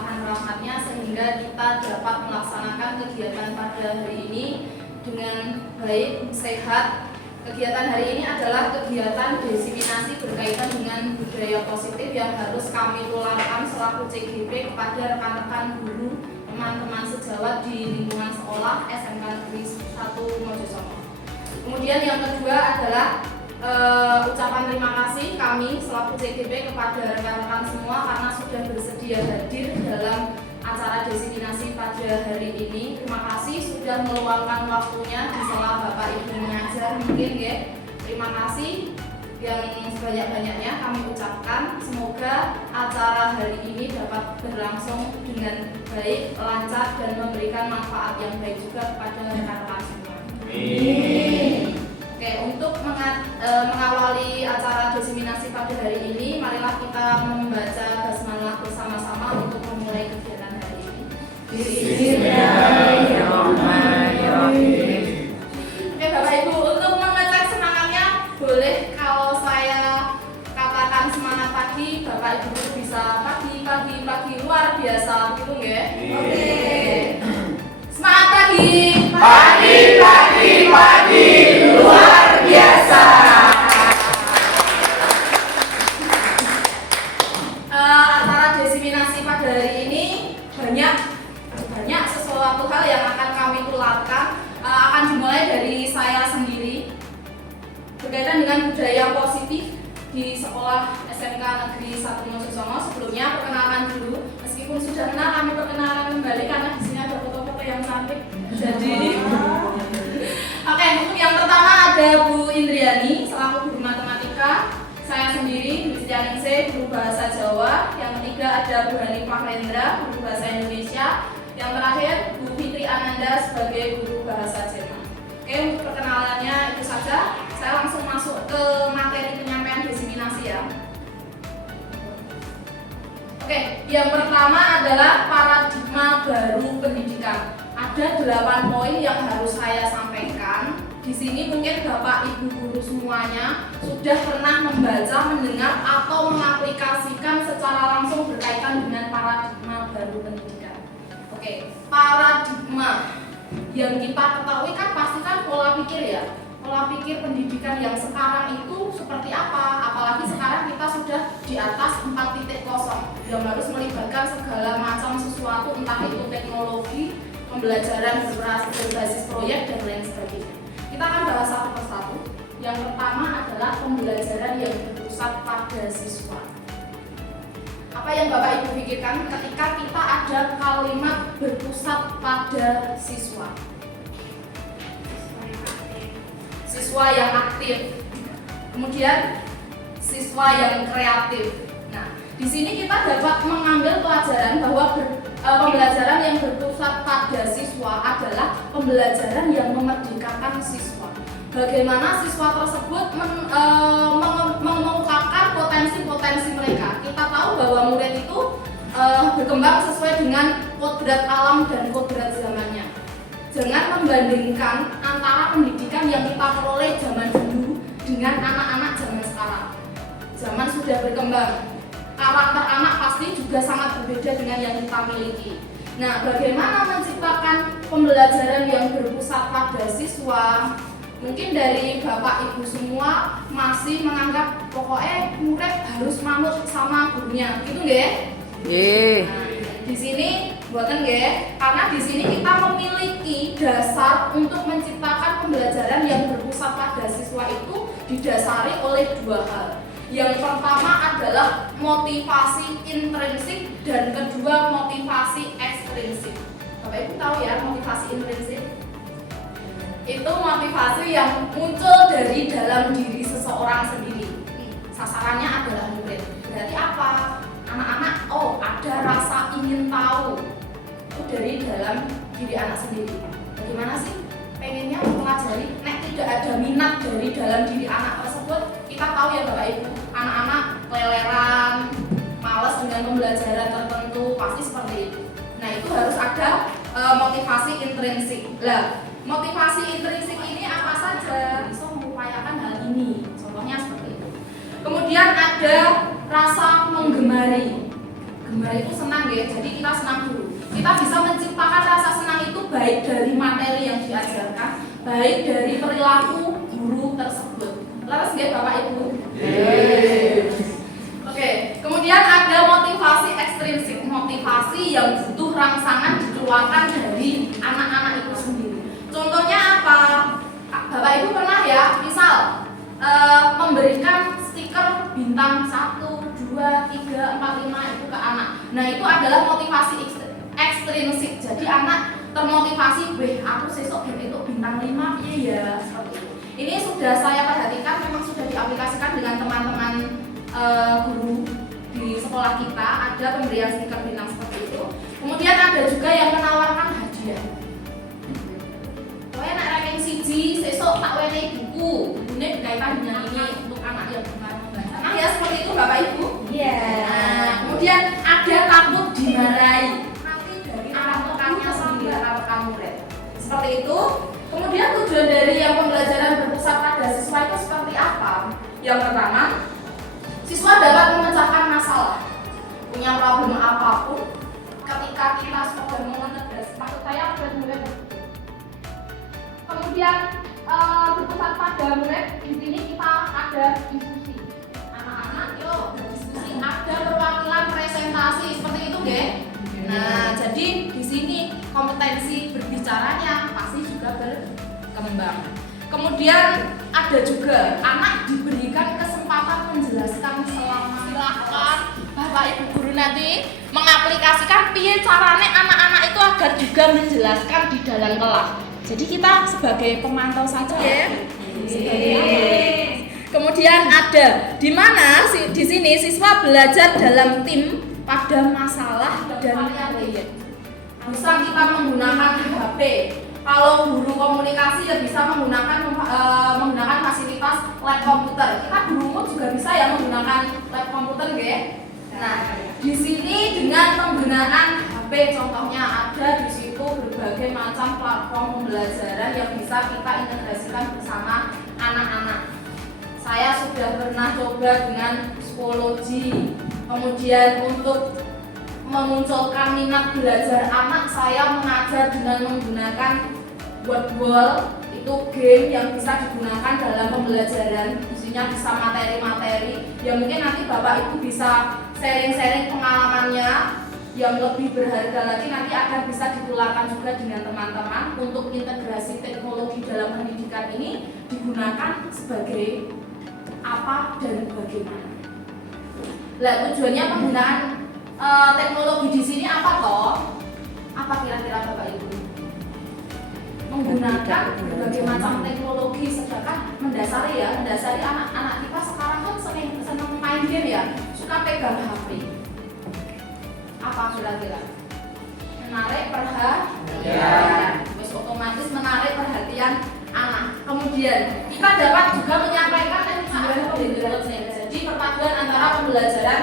arahan-arahannya sehingga kita dapat melaksanakan kegiatan pada hari ini dengan baik, sehat. Kegiatan hari ini adalah kegiatan diseminasi berkaitan dengan budaya positif yang harus kami tularkan selaku CGP kepada rekan-rekan guru, teman-teman sejawat di lingkungan sekolah SMK Negeri 1 Mojosongo. Kemudian yang kedua adalah ucapan terima kasih kami selaku CGP kepada rekan-rekan semua karena sudah bersedia hadir dalam acara diseminasi pada hari ini. Terima kasih sudah meluangkan waktunya di sela Bapak Ibu mengajar mungkin ya. Terima kasih yang sebanyak-banyaknya kami ucapkan. Semoga acara hari ini dapat berlangsung dengan baik, lancar dan memberikan manfaat yang baik juga kepada rekan-rekan semua. Amin. Oke, untuk mengawali acara diseminasi pada hari ini, marilah kita membaca basmalah bersama-sama untuk memulai kegiatan hari ini. Bismillahirrahmanirrahim. Oke, Bapak Ibu, untuk mengecek semangatnya, boleh kalau saya katakan semangat pagi, Bapak Ibu bisa pagi luar biasa gitu nggih? Oke. Semangat pagi. Pagi luar biasa. Acara diseminasi pada hari ini banyak sesuatu hal yang akan kami tularkan. Akan dimulai dari saya sendiri berkaitan dengan budaya positif di sekolah SMK Negeri 1 Mojosongo. Sebelumnya perkenalkan dulu, meskipun sudah kenal kami perkenalkan kembali karena di sini ada foto-foto yang cantik. Jadi oke, untuk yang pertama ada Bu Indriani selaku guru matematika, saya sendiri Bu Sitianingsih guru bahasa Jawa, yang ketiga ada Bu Hanifah Rendra guru bahasa Indonesia, yang terakhir Bu Fitri Ananda sebagai guru bahasa Jerman. Oke, untuk perkenalannya itu saja. Saya langsung masuk ke materi penyampaian diseminasi ya. Oke, yang pertama adalah paradigma baru pendidikan. Ada 8 poin yang harus saya sampaikan. Di sini mungkin Bapak Ibu guru semuanya sudah pernah membaca, mendengar atau mengaplikasikan secara langsung berkaitan dengan paradigma baru pendidikan. Oke, paradigma yang kita ketahui kan pasti kan pola pikir ya. Pola pikir pendidikan yang sekarang itu seperti apa? Apalagi sekarang kita sudah di atas 4.0 yang harus melibatkan segala macam sesuatu, entah itu teknologi, pembelajaran berbasis proyek dan lain sebagainya. Kita akan bahas satu persatu. Yang pertama adalah pembelajaran yang berpusat pada siswa. Apa yang Bapak Ibu pikirkan ketika kita ada kalimat berpusat pada siswa? Siswa yang aktif. Kemudian siswa yang kreatif. Nah, di sini kita dapat mengambil pelajaran bahwa pembelajaran yang berpusat pada siswa adalah pembelajaran yang memerdekakan siswa. Bagaimana siswa tersebut mengungkapkan potensi-potensi mereka. Kita tahu bahwa murid itu berkembang sesuai dengan kodrat alam dan kodrat zamannya. Jangan membandingkan antara pendidikan yang kita peroleh zaman dulu dengan anak-anak zaman sekarang. Zaman sudah berkembang. Karakter anak pasti juga sangat berbeda dengan yang kita miliki. Nah, bagaimana menciptakan pembelajaran yang berpusat pada siswa? Mungkin dari Bapak Ibu semua masih menganggap pokoknya murid harus manut sama gurunya, gitu nggih? Nah, di sini buatan nggih, karena di sini kita memiliki dasar untuk menciptakan pembelajaran yang berpusat pada siswa itu didasari oleh 2 hal. Yang pertama adalah motivasi intrinsik dan kedua motivasi ekstrinsik. Bapak Ibu tahu ya motivasi intrinsik? Itu motivasi yang muncul dari dalam diri seseorang sendiri. Sasarannya adalah murid. Berarti apa? Anak-anak, ada rasa ingin tahu. Itu dari dalam diri anak sendiri. Bagaimana sih pengennya mempelajari? Nek tidak ada minat dari dalam diri anak tersebut, kita tahu ya Bapak Ibu, anak-anak keleleran, malas dengan pembelajaran tertentu, pasti seperti itu. Nah, itu harus ada motivasi intrinsik. Lah, motivasi intrinsik ini apa saja? Bisa mengupayakan hal ini. Contohnya seperti itu. Kemudian ada rasa menggemari. gemar itu senang ya. Jadi kita senang dulu. Kita bisa menciptakan rasa senang itu baik dari materi yang diajarkan, baik dari perilaku guru tersebut. Laras ya Bapak Ibu? Oke, kemudian ada motivasi ekstrinsik, motivasi yang butuh rangsangan dikeluarkan dari anak-anak itu sendiri. Contohnya apa? Bapak Ibu pernah ya, misal memberikan stiker bintang 1, 2, 3, 4, 5 itu ke anak. Nah itu adalah motivasi ekstrinsik. Jadi anak termotivasi, aku sesok itu bintang 5 ya, seperti itu. Ini sudah saya perhatikan, memang sudah diaplikasikan dengan teman-teman guru di sekolah kita. Ada pemberian stiker bintang seperti itu. Kemudian ada juga yang menawarkan hadiah. Pokoknya nak ranking siji, sesok tak wenehi buku. Ini berkaitan dengan ini untuk anak yang gemar membaca. Nah ya seperti itu Bapak Ibu. Iya. Nah, kemudian ada takut dimarahi. Nanti dari rekan-rekannya sendiri, rekan murid. Seperti itu. Kemudian tujuan dari yang pembelajaran berpusat pada siswa itu seperti apa? Yang pertama, siswa dapat memecahkan masalah. Punya problem apapun, ketika kita sudah mengintegrasi, maksud saya murid. Kemudian berpusat pada murid, di sini kita ada diskusi. Anak-anak yuk berdiskusi, ada perwakilan presentasi seperti itu, nggih. Nah, jadi di sini kompetensi berbicaranya pasti juga berkembang. Kemudian ada juga anak diberikan kesempatan menjelaskan selama. Silahkan Bapak Ibu guru nanti mengaplikasikan piye carane anak-anak itu agar juga menjelaskan di dalam kelas. Jadi kita sebagai pemantau saja ya. Kemudian ada di mana di sini siswa belajar dalam tim pada masalah dan proyek. Bisa kita menggunakan HP. Kalau guru komunikasi ya bisa menggunakan fasilitas lab komputer. Kita guru juga bisa ya menggunakan lab komputer, nggih. Nah, di sini dengan penggunaan HP contohnya ada di situ berbagai macam platform pembelajaran yang bisa kita integrasikan bersama anak-anak. Saya sudah pernah coba dengan psikologi. Kemudian untuk memunculkan minat belajar anak, saya mengajar dengan menggunakan wordball. Itu game yang bisa digunakan dalam pembelajaran. Isinya bisa materi-materi. Ya mungkin nanti Bapak Ibu bisa sharing-sharing pengalamannya yang lebih berharga lagi, nanti akan bisa ditularkan juga dengan teman-teman untuk integrasi teknologi dalam pendidikan ini digunakan sebagai apa dan bagaimana. Nah, tujuannya penggunaan teknologi di sini apa toh? Apa kira-kira Bapak Ibu? Menggunakan berbagai macam teknologi, sedangkan mendasari anak-anak kita sekarang kan senang main game ya, suka pegang HP. Apa kira-kira? Menarik perhatian, otomatis menarik perhatian anak. Kemudian kita dapat juga menyampaikan jadi perpaduan antara pembelajaran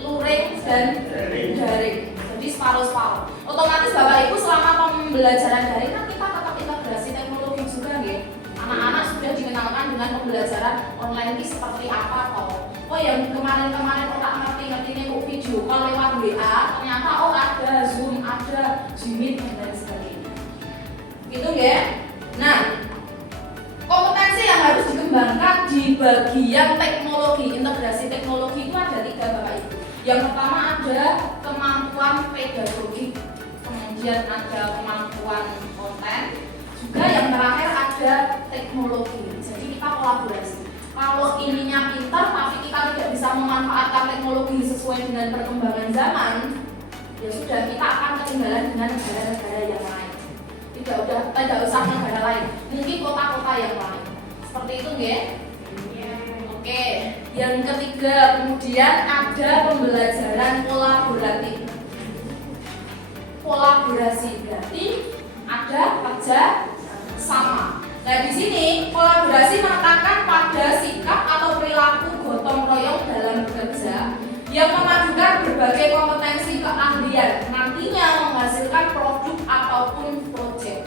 luring dan daring. Jadi separuh-separuh. Otomatis Bapak Ibu selama pembelajaran daring kan kita tetap integrasi teknologi juga, nggih. Anak-anak sudah dikenalkan dengan pembelajaran online ini seperti apa toh. Oh yang kemarin-kemarin tak ngerti ini kok video call lewat WA, ternyata ada Zoom, ada Jimit dan lain sebagainya. Gitu nggih. Nah, kompetensi yang harus dikembangkan di bagian teknologi, integrasi teknologi itu ada 3 Bapak Ibu. Yang pertama ada kemampuan pedagogik, kemudian ada kemampuan konten, juga yang terakhir ada teknologi. Jadi kita kolaborasi. Kalau ininya pintar tapi kita tidak bisa memanfaatkan teknologi sesuai dengan perkembangan zaman, ya sudah kita akan ketinggalan dengan negara-negara yang lain. Tidak usah negara lain, mungkin kota-kota yang lain. Seperti itu nggih? Oke, yang ketiga kemudian ada pembelajaran kolaboratif. Kolaborasi berarti ada kerja sama. Nah di sini kolaborasi menekankan pada sikap atau perilaku gotong royong dalam bekerja yang memadukan berbagai kompetensi keahlian nantinya menghasilkan produk ataupun proyek.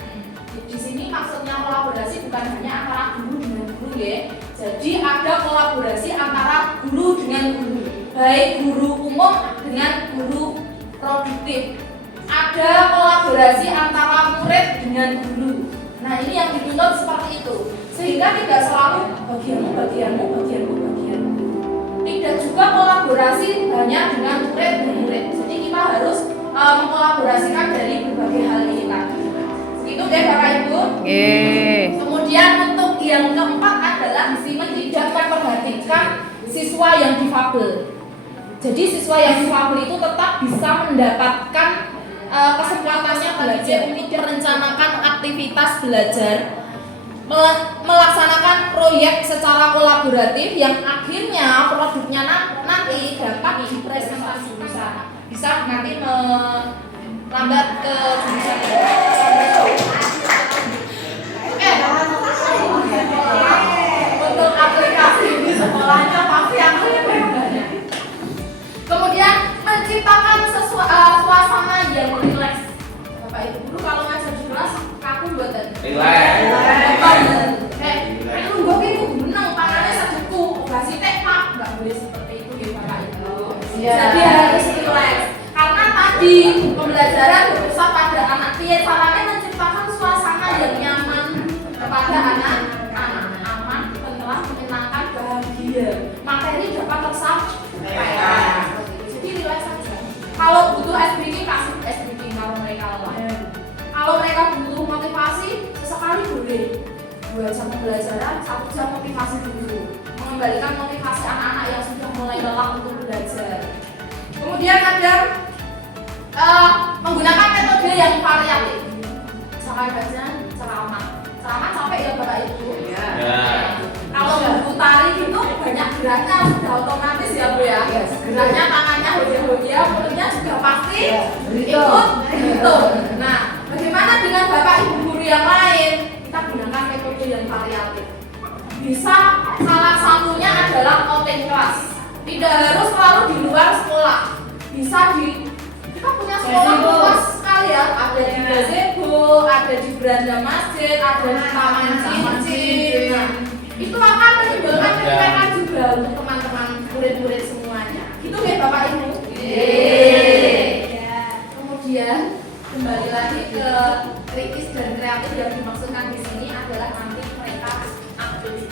Di sini maksudnya kolaborasi bukan hanya antara guru dengan guru ya. Jadi ada kolaborasi antara guru dengan guru, baik guru umum dengan guru kolaborasi antara murid dengan guru. Nah, ini yang dituntut seperti itu. Sehingga tidak selalu bagianmu. Tidak juga kolaborasi hanya dengan murid dan murid. Jadi kita harus mengkolaborasikan dari berbagai hal ini tadi. Itu ya Bapak Ibu. Kemudian untuk yang keempat adalah di sini tidak memperhatikan siswa yang difabel. Jadi siswa yang difabel itu tetap bisa mendapatkan kesempatannya belajar untuk merencanakan aktivitas belajar, melaksanakan proyek secara kolaboratif yang akhirnya produknya nanti dapat dipresentasikan. Bisa nanti melambat ke jurusan untuk aplikasi di sekolahnya pasti akan banyak. Kemudian menciptakan suasana yang rileks. Bapak Ibu guru kalau ngajar di kelas kaku buatan rileks. Lu gue itu benang tangannya seduku, kasih pak nggak boleh seperti itu ya Bapak Ibu. Jadi harus rileks. Karena tadi pembelajaran berpusat pada anak. Caranya menciptakan suasana yang nyaman kepada anak-anak, aman, tentram, menyenangkan, bahagia. Materi dapat tersampaikan. Jadi rileks saja. Kalau butuh ice breaking, kasih ice breaking kalau mereka lelah. Kalau mereka butuh motivasi, sesekali boleh 2 jam pembelajaran, 1 jam motivasi dulu. Mengembalikan motivasi anak-anak yang sudah mulai lelah untuk belajar. Kemudian ada menggunakan metode yang variatif. Misalnya ceramah capek ya Bapak Ibu. Kalau guru tari gitu banyak geraknya sudah otomatis ya Bu ya. Geraknya tangannya hoya-hoya, mulutnya juga pasti ikut hitung. Nah, bagaimana dengan Bapak Ibu guru yang lain? Kita gunakan metode yang variatif. Bisa salah satunya adalah outing kelas. Tidak harus selalu di luar sekolah. Bisa kita punya sekolah luas sekali ya. Ada di gazebo, ada di beranda masjid, ada di taman cincin. Nah, itu akan menimbulkan kegiatan juga untuk teman-teman murid-murid semuanya. Gitu ya Bapak Ibu. Kemudian kembali lagi ke kritis dan kreatif yang dimaksudkan di sini adalah nanti mereka aktif.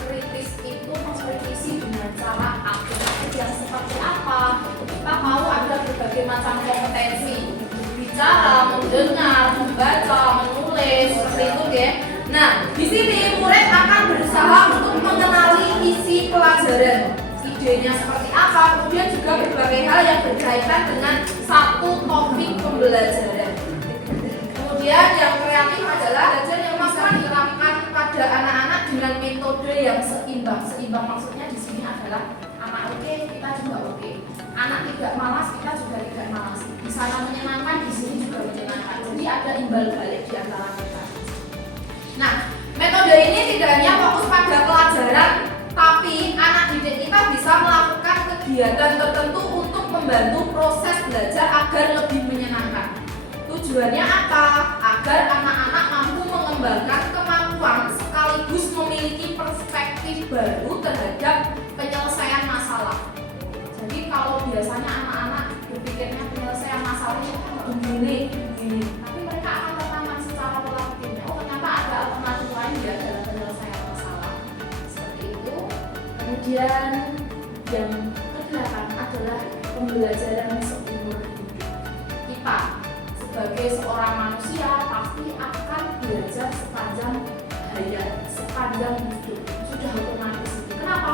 Kritis itu mengkritisi dengan cara aktif yang seperti apa? Kita tahu ada berbagai macam kompetensi, bicara, mendengar, membaca, menulis, seperti itu ya. Nah, di sini murid akan berusaha untuk mengenali isi pelajaran, idenya seperti apa, kemudian juga berbagai hal yang berkaitan dengan satu topik pembelajaran. Kemudian yang kreatif adalah belajar yang bisa diterapkan pada anak-anak dengan metode yang seimbang. Seimbang maksudnya di sini adalah anak oke, kita juga oke. Anak tidak malas, kita juga tidak malas. Di sana menyenangkan, di sini juga menyenangkan. Jadi ada imbal balik di antara kita. Nah, metode ini tidak hanya fokus pada pelajaran, tapi anak didik kita bisa melakukan kegiatan tertentu untuk membantu proses belajar agar lebih menyenangkan. Tujuannya apa? Agar anak-anak mampu mengembangkan kemampuan sekaligus memiliki perspektif baru terhadap penyelesaian masalah. Jadi kalau biasanya anak-anak berpikirnya penyelesaian masalahnya begini, tapi mereka akan tertanam secara pola pikirnya. Oh, ternyata ada alternatif lain ya dalam penyelesaian masalah. Seperti itu. Kemudian yang kedelapan adalah pembelajaran seumur hidup. Kita sebagai seorang manusia pasti akan belajar sepanjang hayat, sepanjang hidup. Sudah otomatis itu. Kenapa?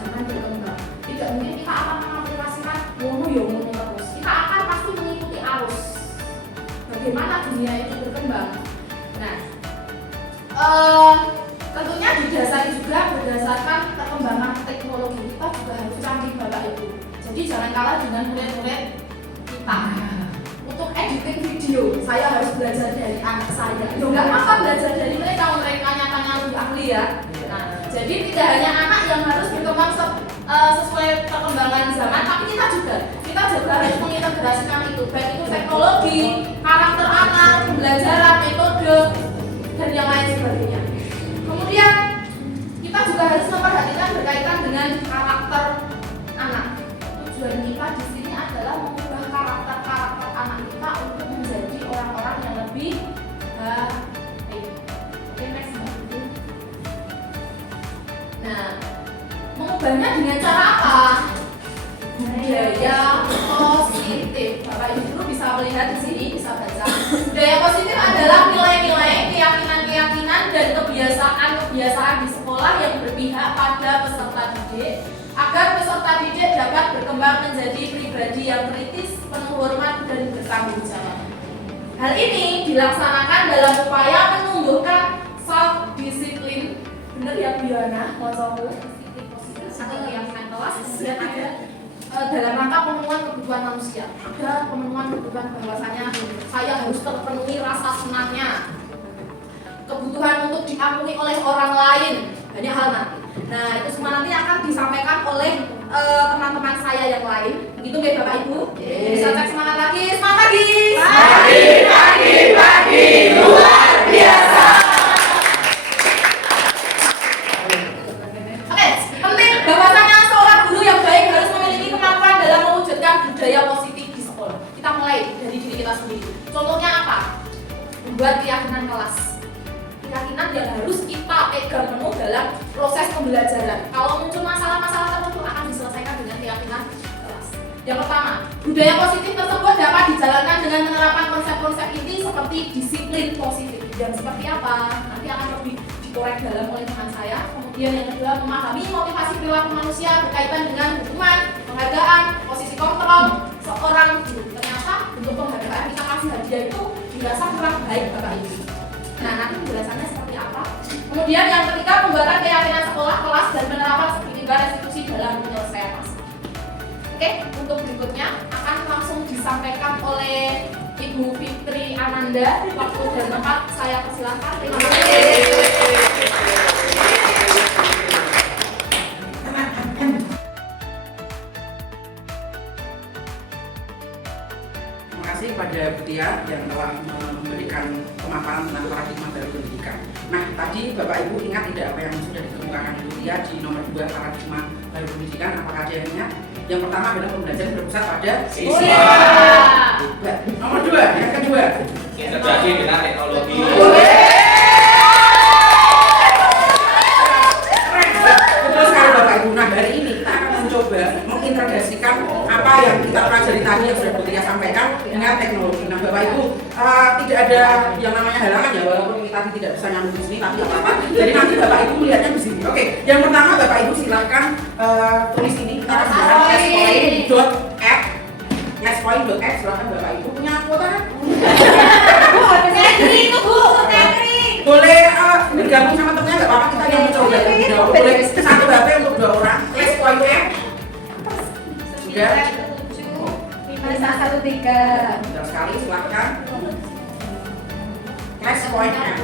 Jangan berkembang. Tidak mungkin kita akan mengaplikasikan mono terus. Kita akan pasti mengikuti arus. Bagaimana dunia itu berkembang? Nah, tentunya didasari juga berdasarkan perkembangan teknologi. Kita juga harus canggih Bapak Ibu. Jadi jangan kalah dengan murid-murid kita. Untuk editing video, saya harus belajar dari anak saya. Enggak apa belajar dari mereka nyatanya lebih ahli ya. Nah, jadi tidak hanya anak yang harus berkembang sesuai perkembangan zaman, tapi kita juga harus mengintegrasikan itu, baik itu teknologi, karakter anak, pembelajaran, metode, dan yang lain sebagainya. Kemudian kita juga harus memperhatikan berkaitan dengan karakter anak. Tujuan kita di sini adalah mengubah karakter anak kita untuk menjadi orang-orang dengan cara apa? Budaya positif. Bapak Ibu guru bisa melihat di sini, bisa baca. Budaya positif adalah nilai-nilai, keyakinan-keyakinan dan kebiasaan-kebiasaan di sekolah yang berpihak pada peserta didik agar peserta didik dapat berkembang menjadi pribadi yang kritis, penuh hormat dan bertanggung jawab. Hal ini dilaksanakan dalam upaya menumbuhkan self-disiplin. Bener ya Bu Yana, mocomu? Atau keyakinan kelas, kemudian ada dalam rangka pemenuhan kebutuhan manusia. Ada pemenuhan kebutuhan bahwasanya saya harus terpenuhi rasa senangnya, kebutuhan untuk diakui oleh orang lain, banyak hal nanti. Nah itu semua nanti akan disampaikan oleh teman-teman saya yang lain. Begitu nggak Bapak Ibu? Bisa cek semangat lagi, semangat lagi. Pagi, luar biasa. Oke, penting bahwasanya seorang guru yang baik harus memiliki kemampuan dalam mewujudkan budaya positif di sekolah. Kita mulai dari diri kita sendiri. Contohnya apa? Membuat keyakinan kelas. Keyakinan yang harus kita pegang penuh dalam proses pembelajaran. Kalau muncul masalah-masalah tertentu akan diselesaikan dengan keyakinan kelas. Yang pertama, budaya positif tersebut dapat dijalankan dengan menerapkan konsep-konsep inti seperti disiplin positif. Dan seperti apa? Nanti akan lebih dikorek dalam oleh teman saya. Kemudian yang kedua, memahami motivasi perilaku manusia berkaitan dengan hukuman, penghargaan, posisi kontrol seorang guru. Ternyata bentuk penghargaan kita kasih hadiah itu dirasa kurang baik Bapak Ibu. Nah, nanti penjelasannya seperti apa. Kemudian yang ketiga, pembuatan keyakinan sekolah, kelas, dan penerapan sertifikat restitusi dalam penyelesaian masalah. Oke, untuk berikutnya akan langsung disampaikan oleh Ibu Fitri Ananda. Waktu dan tempat saya persilahkan. Terima kasih. Terima kasih pada Bu Tia yang telah memberikan pemaparan tentang paradigma baru pendidikan. Nah, tadi Bapak Ibu ingat tidak apa yang sudah dikemukakan Bu Tia di nomor 2 paradigma baru pendidikan? Apakah ada yang ingat? Yang pertama adalah pembelajaran berpusat pada siswa. Nomor 2, yang kedua, integrasi dengan teknologi. Betul sekali Bapak Ibu. Nah, hari ini kita akan mencoba mengintegrasikan apa yang kita pelajari tadi yang sudah Bu Tia sampaikan dengan teknologi. Nah, Bapak Ibu, tidak ada yang namanya halangan ya, walaupun kita tadi tidak bisa nyambung di sini, tapi tidak apa-apa. Jadi nanti Bapak Ibu melihatnya di sini. Oke, yang pertama Bapak Ibu silahkan tulis ini. Kita akan menggunakan nextpoint.app. Nextpoint.app, silahkan Bapak Ibu punya kuota kan? Boleh bergabung sama temennya nggak apa-apa, kita yang mencoba terlebih dahulu. Boleh 1 HP untuk 2 orang. Nextpoint.app. Sudah. 513. Betul sekali, silahkan. Nextpoint.app.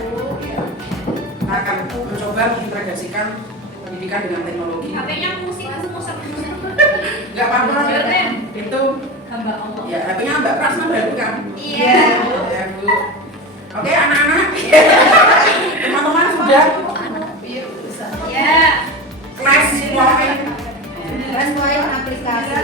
Kita akan mencoba mengintegrasikan pendidikan dengan teknologi. HP-nya fungsi musik. Nggak apa-apa, itu Hamba Allah. ya HP-nya Mbak Prasna baru kan? Iya. Ya Bu. Oke anak-anak, teman-teman sudah Ya. kelas point. Nextpoint aplikasi.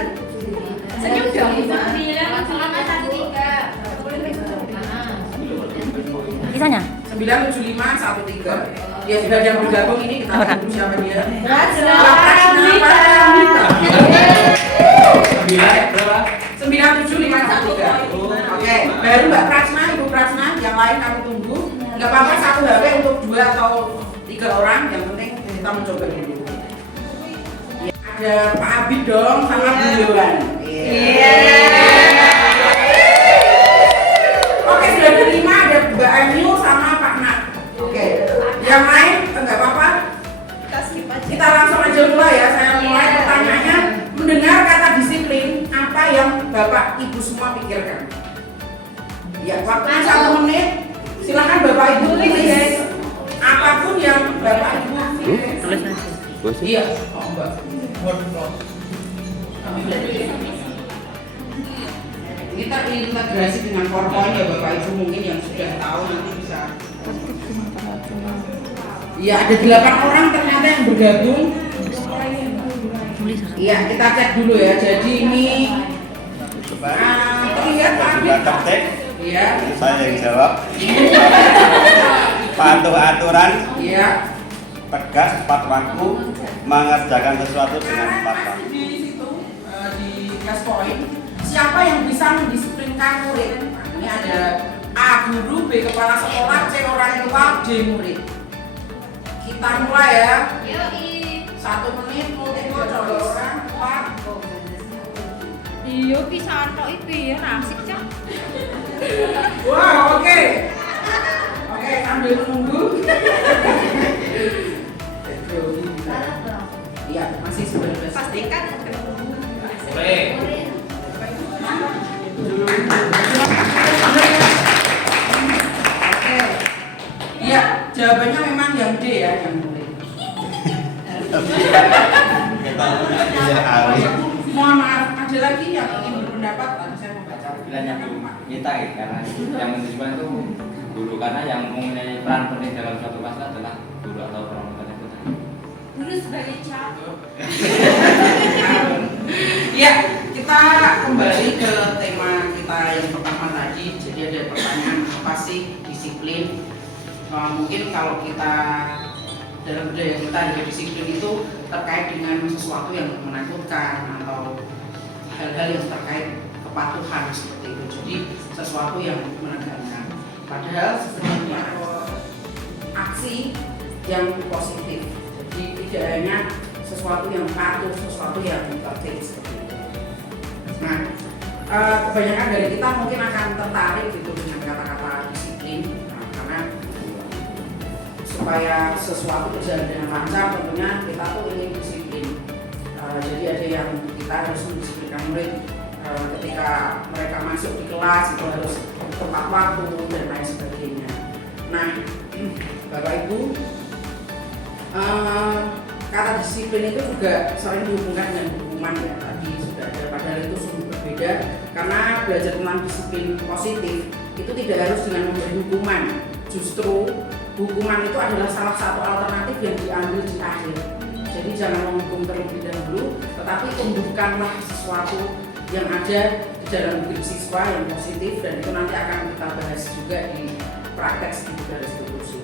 Senyum dong. 91513. Kisahnya? 97513. Ya sudah ada yang bergabung ini, kita lihat dulu siapa dia. Prasna. 97513. Oke, baru Mbak Prasna, Ibu Prasna, yang lain kami tunggu. Nggak apa-apa 1 HP untuk 2 atau 3 orang, yang penting kita mencoba dulu. Ya, ada Pak Abid dong sama Bu Yohan. Iya. Oke, sudah ada 5, ada Mbak Anyu sama Pak Nat. Oke, yang lain enggak apa-apa. Kita langsung aja mulai ya. Saya mulai pertanyaannya, mendengar kata disiplin, apa yang Bapak Ibu semua pikirkan? Ya, waktunya 1 menit. Silakan Bapak Ibu tulis apapun yang Bapak Ibu pikirkan. Tulis aja. Iya, oh Mbak. Kita integrasi dengan PowerPoint ya Bapak Ibu, mungkin yang sudah tahu nanti bisa. Iya, ada 8 orang ternyata yang bergabung. Iya, kita cek dulu ya. Jadi ini terlihat Pak Abid. Tek, Iya. saya yang jawab. Patuh aturan, Iya. tegas tepat waktu, mengerjakan sesuatu dengan Karena tepat. masih di situ di class point, siapa yang bisa mendisiplinkan murid? Nah, ini ada A guru, B kepala sekolah, C orang tua, D murid. Kita mulai ya. 1 menit multiple choice. Orang tua. Iya pisan tok iki ya asik cak. Wow, oke. Oke, sambil menunggu. Iya, masih 19. Pastikan Boleh. Oke. Iya, jawabannya memang yang D ya, yang murid. Kita punya ahli. Mohon maaf, ada lagi yang ingin berpendapat? Tadi saya mau baca. Bilangnya Bu Mita ya, karena yang mendisiplinkan itu guru, karena yang mempunyai peran penting dalam suatu kelas adalah guru atau orang tua itu tadi. Guru sebagai cap. Ya, kita kembali ke tema kita yang pertama tadi. Jadi ada pertanyaan, apa sih disiplin? Mungkin kalau kita dalam budaya kita ada disiplin itu terkait dengan sesuatu yang menakutkan atau hal-hal yang terkait kepatuhan seperti itu. Jadi sesuatu yang menegangkan. Padahal sebenarnya aksi yang positif. Jadi tidak hanya sesuatu yang patuh, sesuatu yang tertib seperti itu. Nah, kebanyakan dari kita mungkin akan tertarik gitu dengan kata-kata disiplin, karena supaya sesuatu berjalan dengan lancar tentunya kita tuh ingin disiplin. Jadi ada yang kita harus mendisiplinkan murid ketika mereka masuk di kelas itu harus tepat waktu dan lain sebagainya. Nah, Bapak Ibu, kata disiplin itu juga sering dihubungkan dengan hukuman ya, tadi sudah ada, padahal itu sungguh berbeda karena belajar tentang disiplin positif itu tidak harus dengan memberi hukuman. Justru hukuman itu adalah salah satu alternatif yang diambil di akhir. Jadi jangan menghukum terlebih dahulu, tetapi tumbuhkanlah sesuatu yang ada di dalam diri siswa yang positif, dan itu nanti akan kita bahas juga di praktek studi restitusi.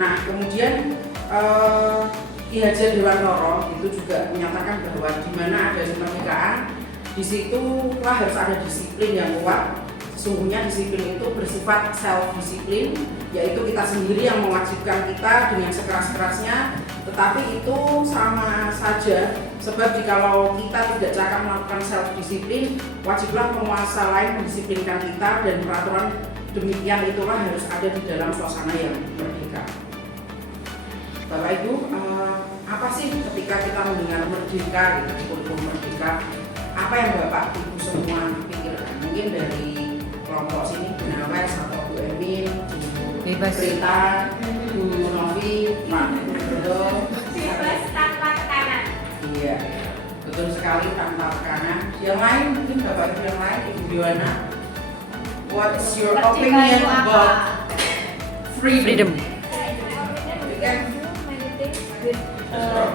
Nah, kemudian Ki Hajar Dewantara itu juga menyatakan bahwa di mana ada kemerdekaan, di situlah harus ada disiplin yang kuat. Sesungguhnya disiplin itu bersifat self disiplin, yaitu kita sendiri yang mewajibkan kita dengan sekeras-kerasnya, tetapi itu sama saja sebab jikalau kita tidak cakap melakukan self disiplin, wajiblah penguasa lain mendisiplinkan kita, dan peraturan demikian itulah harus ada di dalam suasana yang merdeka. Bapak Ibu, apa sih ketika kita mendengar merdeka gitu, kurikulum merdeka, apa yang Bapak Ibu semua pikirkan? Mungkin dari kelompok sini, Bu Nawes atau Bu Emin, Bu Prita, Bu Novi, Pak Dodo. Bebas tanpa tekanan. Iya, betul sekali, tanpa tekanan. Yang lain mungkin Bapak Ibu yang lain, Ibu Diwana, what's your opinion about freedom?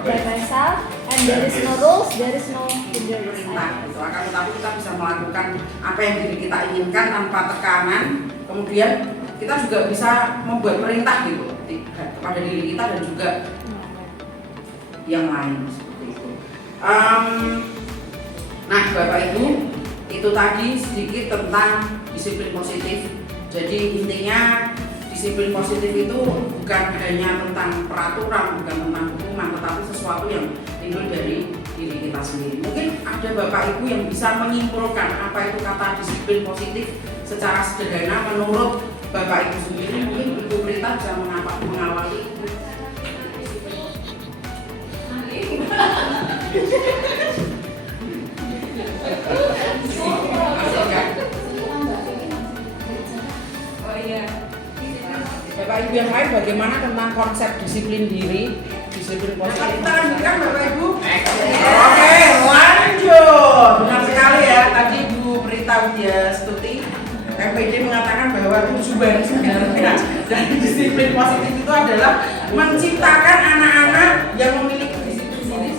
By myself, and there is no rules, there is no hindrance. Perintah, gitu. Akan tetapi kita bisa melakukan apa yang diri kita inginkan tanpa tekanan. Kemudian kita juga bisa membuat perintah gitu kepada diri kita dan juga yang lain seperti itu. Nah, Bapak Ibu, itu tadi sedikit tentang disiplin positif. Jadi intinya disiplin positif itu bukan hanya tentang peraturan, bukan tentang hukuman, tetapi sesuatu yang timbul dari diri kita sendiri. Mungkin ada Bapak Ibu yang bisa menyimpulkan apa itu kata disiplin positif secara sederhana menurut Bapak Ibu sendiri. Mungkin Ibu Prita bisa mengawali. Oh iya. Bapak Ibu yang lain bagaimana tentang konsep disiplin diri, disiplin positif? Kita lanjutkan Bapak Ibu. Oke, lanjut. Benar sekali ya, tadi Bu Prita Widyastuti MPD mengatakan bahwa tujuan sebenarnya dari disiplin positif itu adalah menciptakan anak-anak yang memiliki disiplin diri.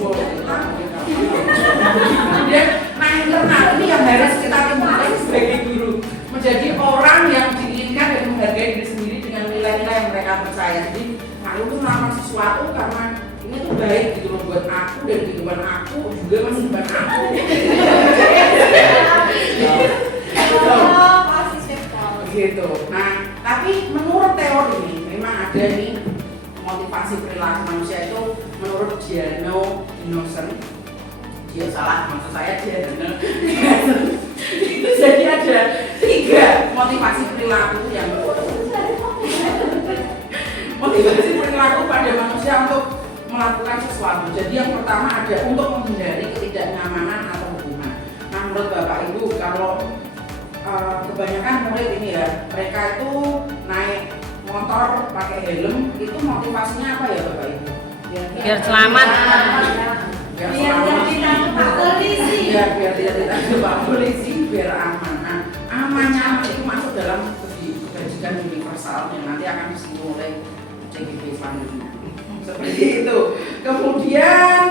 Kemudian, nah internal ini yang harus kita kembali sebagai guru, menjadi orang yang diinginkan dan menghargai diri sendiri dengan nilai-nilai yang mereka percaya. Jadi malu tuh melakukan sesuatu karena ini tuh baik gitu loh buat gitu. Nah, tapi menurut teori ini memang ada nih motivasi perilaku manusia itu menurut Giano Dinosen. Dia salah, maksud saya Giano itu jadi ada 3 motivasi perilaku yang motivasi perilaku pada manusia untuk melakukan sesuatu. Jadi yang pertama ada untuk menghindari ketidaknyamanan atau hubungan. Nah, menurut Bapak Ibu, kalau kebanyakan murid ini ya, mereka itu naik motor pakai helm, itu motivasinya apa ya Bapak Ibu? Biar selamat. Biar Biar selamat. ditangkap Pak polisi. Ya, biar tidak ditangkap Pak polisi, biar aman. Nah, aman itu masuk dalam kebajikan universal yang nanti akan disinggung oleh CGP selanjutnya. Seperti itu. Kemudian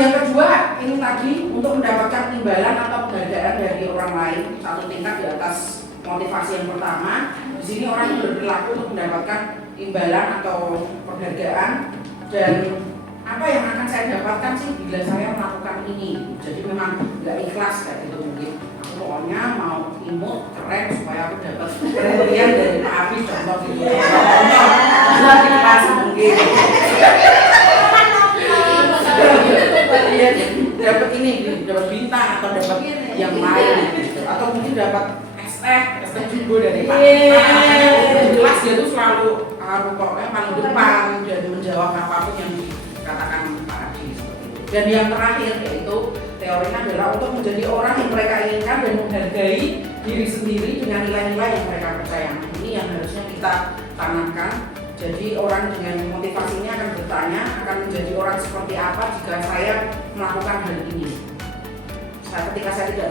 yang kedua ini tadi untuk mendapatkan imbalan atau penghargaan dari orang lain, satu tingkat di atas motivasi yang pertama. Di sini orang berperilaku untuk mendapatkan imbalan atau penghargaan, dan apa yang akan saya dapatkan sih bila saya melakukan ini. Jadi memang nggak ikhlas kayak gitu mungkin. Aku pokoknya mau imut keren supaya aku dapat perhatian dari Pak Abi, contoh gitu. Contoh ikhlas mungkin. Iya, dapat ini, dapat bintang atau dapat yang lain gitu. Atau mungkin dapat ST jumbo dari Pak. Jelas dia tuh selalu pokoknya paling depan dan menjawab apapun yang dikatakan Pak Adi seperti itu. Dan yang terakhir yaitu teorinya adalah untuk menjadi orang yang mereka inginkan dan menghargai diri sendiri dengan nilai-nilai yang mereka percaya. Ini yang harusnya kita tanamkan. Jadi orang dengan motivasi ini akan bertanya, akan menjadi orang seperti apa jika saya melakukan hal ini. Ketika saya tidak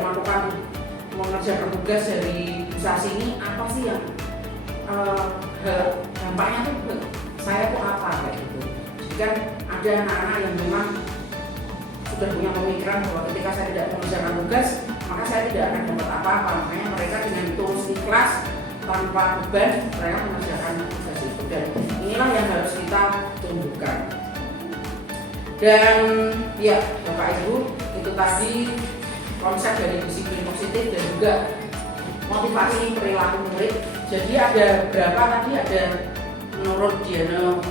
mengerjakan tugas dari usaha ini, apa sih yang dampaknya tuh saya tuh apa kayak gitu. Jadi kan ada anak-anak yang memang sudah punya pemikiran bahwa ketika saya tidak mengerjakan tugas, maka saya tidak akan dapat apa-apa. Makanya mereka dengan tulus ikhlas tanpa beban mereka mengerjakan tugas itu, dan inilah yang harus kita tumbuhkan. Dan ya Bapak Ibu, itu tadi konsep dari disiplin positif dan juga motivasi perilaku murid. Jadi ada berapa tadi, ada menurut Giano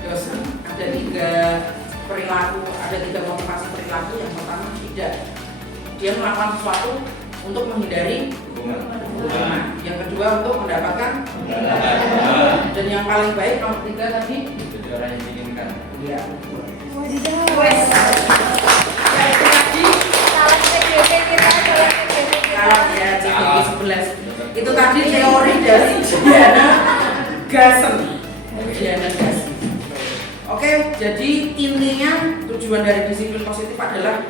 Dinosen ada 3 perilaku, ada 3 motivasi perilaku. Yang pertama tidak, dia melakukan sesuatu untuk menghindari hubungan. Yang kedua untuk mendapatkan dan yang paling baik nomor 3 tadi Jadi orang yang diinginkan. ya. Salam CGP kita, salam CGP kita. Kalau ya CGP 11 itu tadi teori dari Giano Dinosen. Oke, jadi intinya tujuan dari disiplin positif adalah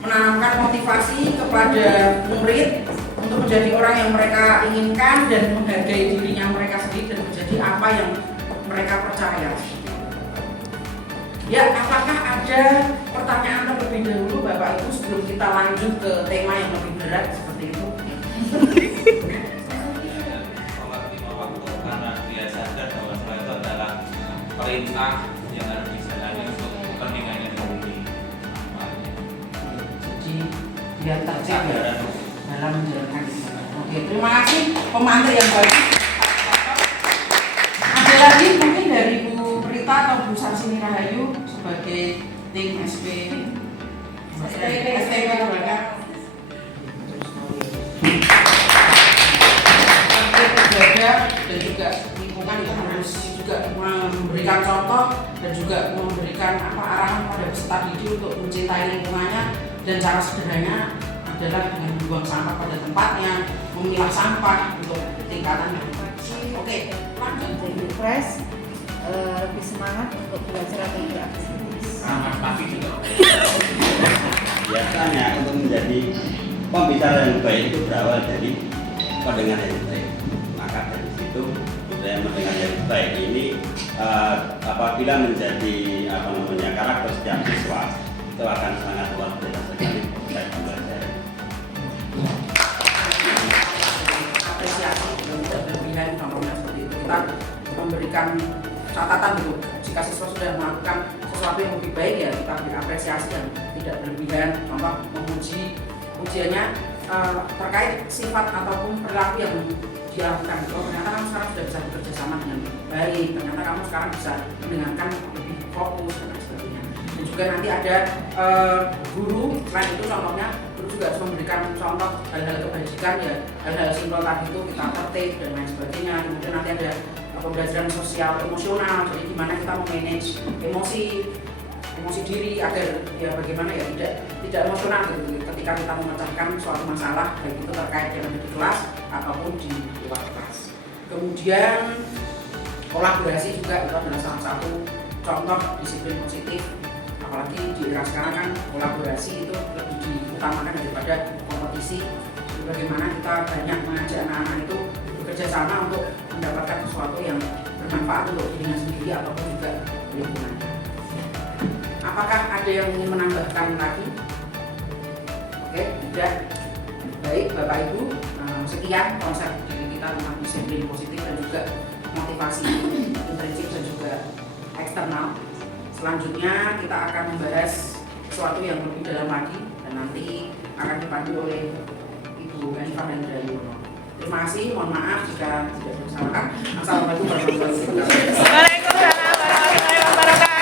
menanamkan motivasi kepada murid untuk menjadi orang yang mereka inginkan dan menghargai dirinya mereka sendiri dan menjadi apa yang mereka percaya. Ya, apakah ada pertanyaan terlebih dahulu Bapak Ibu sebelum kita lanjut ke tema yang lebih berat seperti itu? Karena dia sadar bahwa semua itu adalah perintah yang harus dijalani untuk kepentingannya sendiri. Jadi dia terjaga dalam menjalankan ibadah. Oke, terima kasih pemantik yang baik. Ada lagi mungkin dari Bu Prita atau Bu Sarsini Rahayu sebagai tim SPP Keluarga. Terjaga dan juga lingkungan yang harus juga memberikan contoh dan juga memberikan arahan pada peserta didik untuk mencintai lingkungannya, dan cara sederhananya adalah dengan membuang sampah pada tempatnya, memilah sampah untuk tingkatan yang lebih besar. Oke, lanjut. Lebih fresh, lebih semangat untuk belajar atau beraktivitas. Sama pasti juga. Biasanya untuk menjadi pembicara yang baik itu berawal dari pendengar yang baik. Maka dari situ budaya mendengar yang baik ini apabila menjadi karakter setiap siswa itu akan sangat luar biasa sekali proses pembelajaran. Apresiasi yang tidak berlebihan, contohnya seperti itu. Kita memberikan catatan gitu. Jika siswa sudah melakukan sesuatu yang lebih baik, ya kita beri apresiasi yang tidak berlebihan. Contoh memuji ujiannya terkait sifat ataupun perilaku yang dilakukan. Oh, ternyata kamu sekarang sudah bisa bekerja sama dengan baik, ternyata kamu sekarang bisa mendengarkan lebih fokus dan lain sebagainya. Dan juga nanti ada guru, selain itu contohnya guru juga harus memberikan contoh hal-hal kebajikan, ya hal-hal simpel tadi itu kita tertib dan lain sebagainya. Kemudian nanti ada pembelajaran sosial emosional, jadi gimana kita memanage emosi diri agar ya bagaimana ya tidak emosional gitu ketika kita memecahkan suatu masalah, baik itu terkait dengan di kelas ataupun di luar kelas. Kemudian kolaborasi juga itu adalah salah satu contoh disiplin positif, apalagi di era sekarang kan kolaborasi itu lebih diutamakan daripada kompetisi. Jadi bagaimana kita banyak mengajak anak-anak itu bekerja sama untuk mendapatkan sesuatu yang bermanfaat untuk dirinya sendiri ataupun juga lingkungan. Apakah ada yang ingin menambahkan lagi? Oke, tidak. Baik, Bapak Ibu, sekian konsep diri kita tentang disiplin positif dan juga motivasi intrinsik dan juga eksternal. Selanjutnya kita akan membahas sesuatu yang lebih dalam lagi dan nanti akan dipandu oleh Ibu Hanifah Hendra-Yono. Terima kasih, mohon maaf jika tidak disampaikan. Assalamualaikum warahmatullahi wabarakatuh. Waalaikumsalam warahmatullahi wabarakatuh.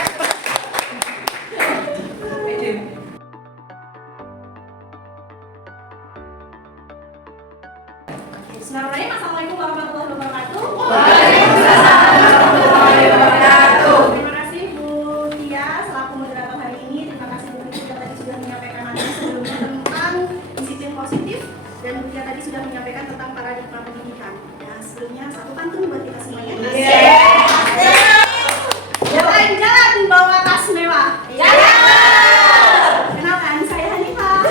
Bismillahirrahmanirrahim. Assalamualaikum warahmatullahi wabarakatuh. Terima kasih Bu Tia selaku moderator hari ini. Terima kasih Bu Tia tadi sudah menyampaikan materi sebelumnya tentang disiplin positif dan Bu Tia tadi sudah menyampaikan tentang paradigma pendidikan. Nah, sebelumnya satu pantun buat kita semuanya. Jalan-jalan bawa tas mewah. Kenalkan, saya Hanifah.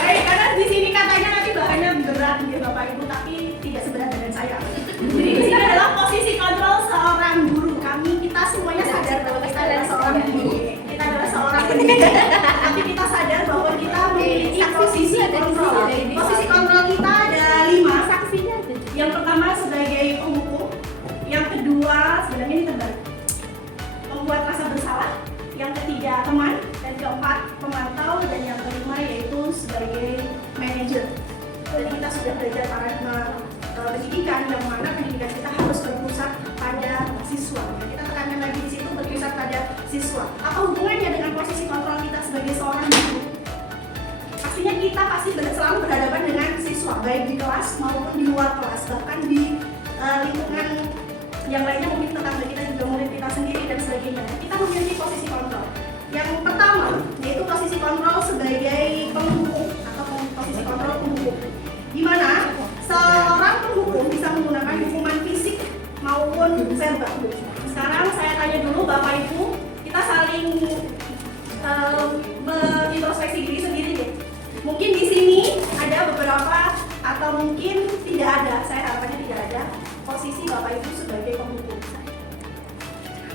Baik, karena di sini katanya nanti bahannya berat ya Bapak Ibu, tapi tidak seberat dengan saya. Jadi di sini adalah posisi kontrol seorang guru. Kita semuanya sadar bahwa kita adalah seorang guru. Kita adalah seorang pendidik. Tapi kita sadar bahwa kita memiliki posisi kontrol. Posisi kontrol kita ada 5 saksinya. Yang pertama sebagai penghukum. Yang kedua sebenarnya ini terbalik, membuat rasa bersalah. Yang ketiga teman, dan keempat pemantau, dan yang kelima yaitu sebagai manajer. Jadi kita sudah belajar paradigma pendidikan yang mana pendidikan kita harus berpusat pada siswa. Kita tekankan lagi di situ berpusat pada siswa. Apa hubungannya dengan posisi kontrol kita sebagai seorang guru? Pastinya kita pasti selalu berhadapan dengan siswa, baik di kelas maupun di luar kelas, bahkan di lingkungan yang lainnya, mungkin tetangga kita juga murid kita sendiri dan sebagainya. Kita memiliki posisi kontrol. Yang pertama yaitu posisi kontrol sebagai penghukum atau posisi kontrol penghukum, di mana seorang penghukum bisa menggunakan hukuman fisik maupun verbal. Sekarang saya tanya dulu Bapak Ibu, kita saling berintrospeksi diri sendiri deh. Mungkin di sini ada beberapa atau mungkin tidak ada. Saya harapannya tidak ada posisi Bapak Ibu sebagai penghukum.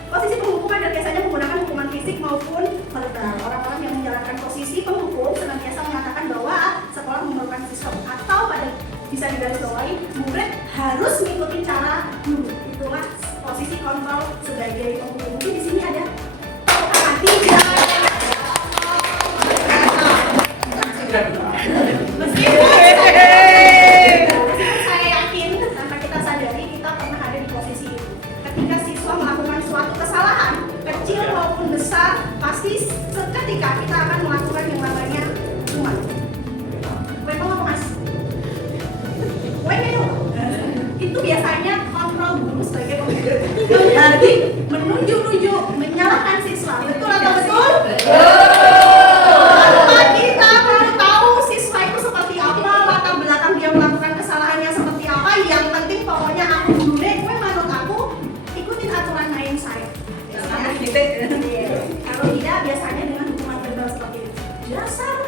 Posisi penghukum adalah biasanya menggunakan hukuman fisik maupun verbal. Orang-orang yang menjalankan posisi penghukum senantiasa mengatakan bahwa sekolah memerlukan sistem, atau pada bisa digarisbawahi murid harus mengikuti cara guru. Itulah posisi kontrol sebagai penghukum. Mungkin di sini ada tidak. Meskipun saya yakin tanpa kita sadari kita pernah ada di posisi itu. Ketika siswa melakukan suatu kesalahan kecil maupun besar, pasti seketika kita akan melakukan yang namanya hukuman. Wepong apa mas? Wepong itu biasanya kontrol guru sebagai pemimpin. Lagi menunjuk-nunjuk, menyalahkan siswa. Betul atau betul? Kita perlu tahu siswa itu seperti apa, latar belakang dia melakukan kesalahannya seperti apa. Yang penting pokoknya aku dulu deh, gue menurut aku ikutin aturan main saya. Kalau tidak biasanya dengan hukuman verbal seperti itu. Dasar.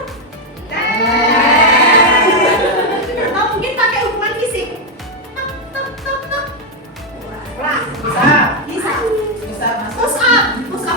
Atau mungkin pakai hukuman fisik. Bisa. Push up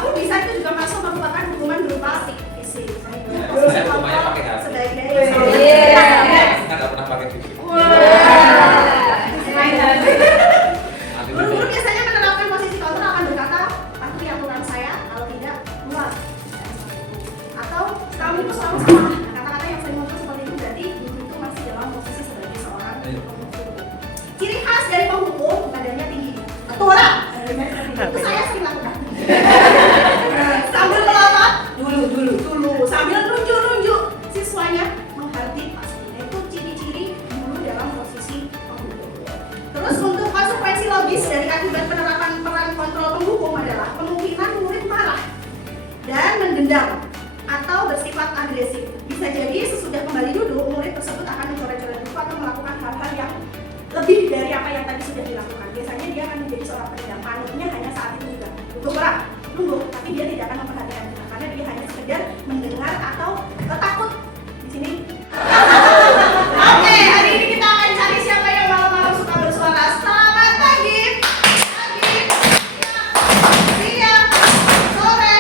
bisa jadi sesudah kembali duduk, murid tersebut akan mencoret-coret buku atau melakukan hal-hal yang lebih dari apa yang tadi sudah dilakukan. Biasanya dia akan menjadi seorang pendendam. Paniknya hanya saat itu juga. Duduk berat, tunggu, tapi dia tidak akan memperhatikan kita karena dia hanya sekedar mendengar atau takut di sini. Oke, hari ini kita akan cari siapa yang malam-malam suka bersuara. Selamat pagi, siang, sore,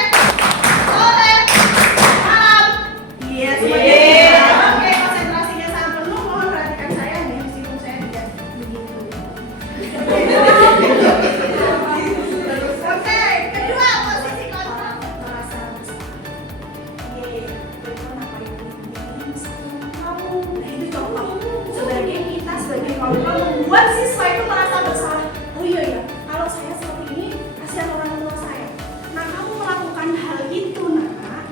malam. Iya, semuanya. Oke, konsentrasinya sangat penuh. Mohon perhatikan saya nih, meskipun saya tidak begitu. Oke, kedua posisi kontrol merasa itu contoh sebagai kita sebagai kontrol membuat siswa itu merasa bersalah. Oh iya ya, kalau saya seperti ini kasihan orang tua saya. Nah, kamu melakukan hal itu, nak,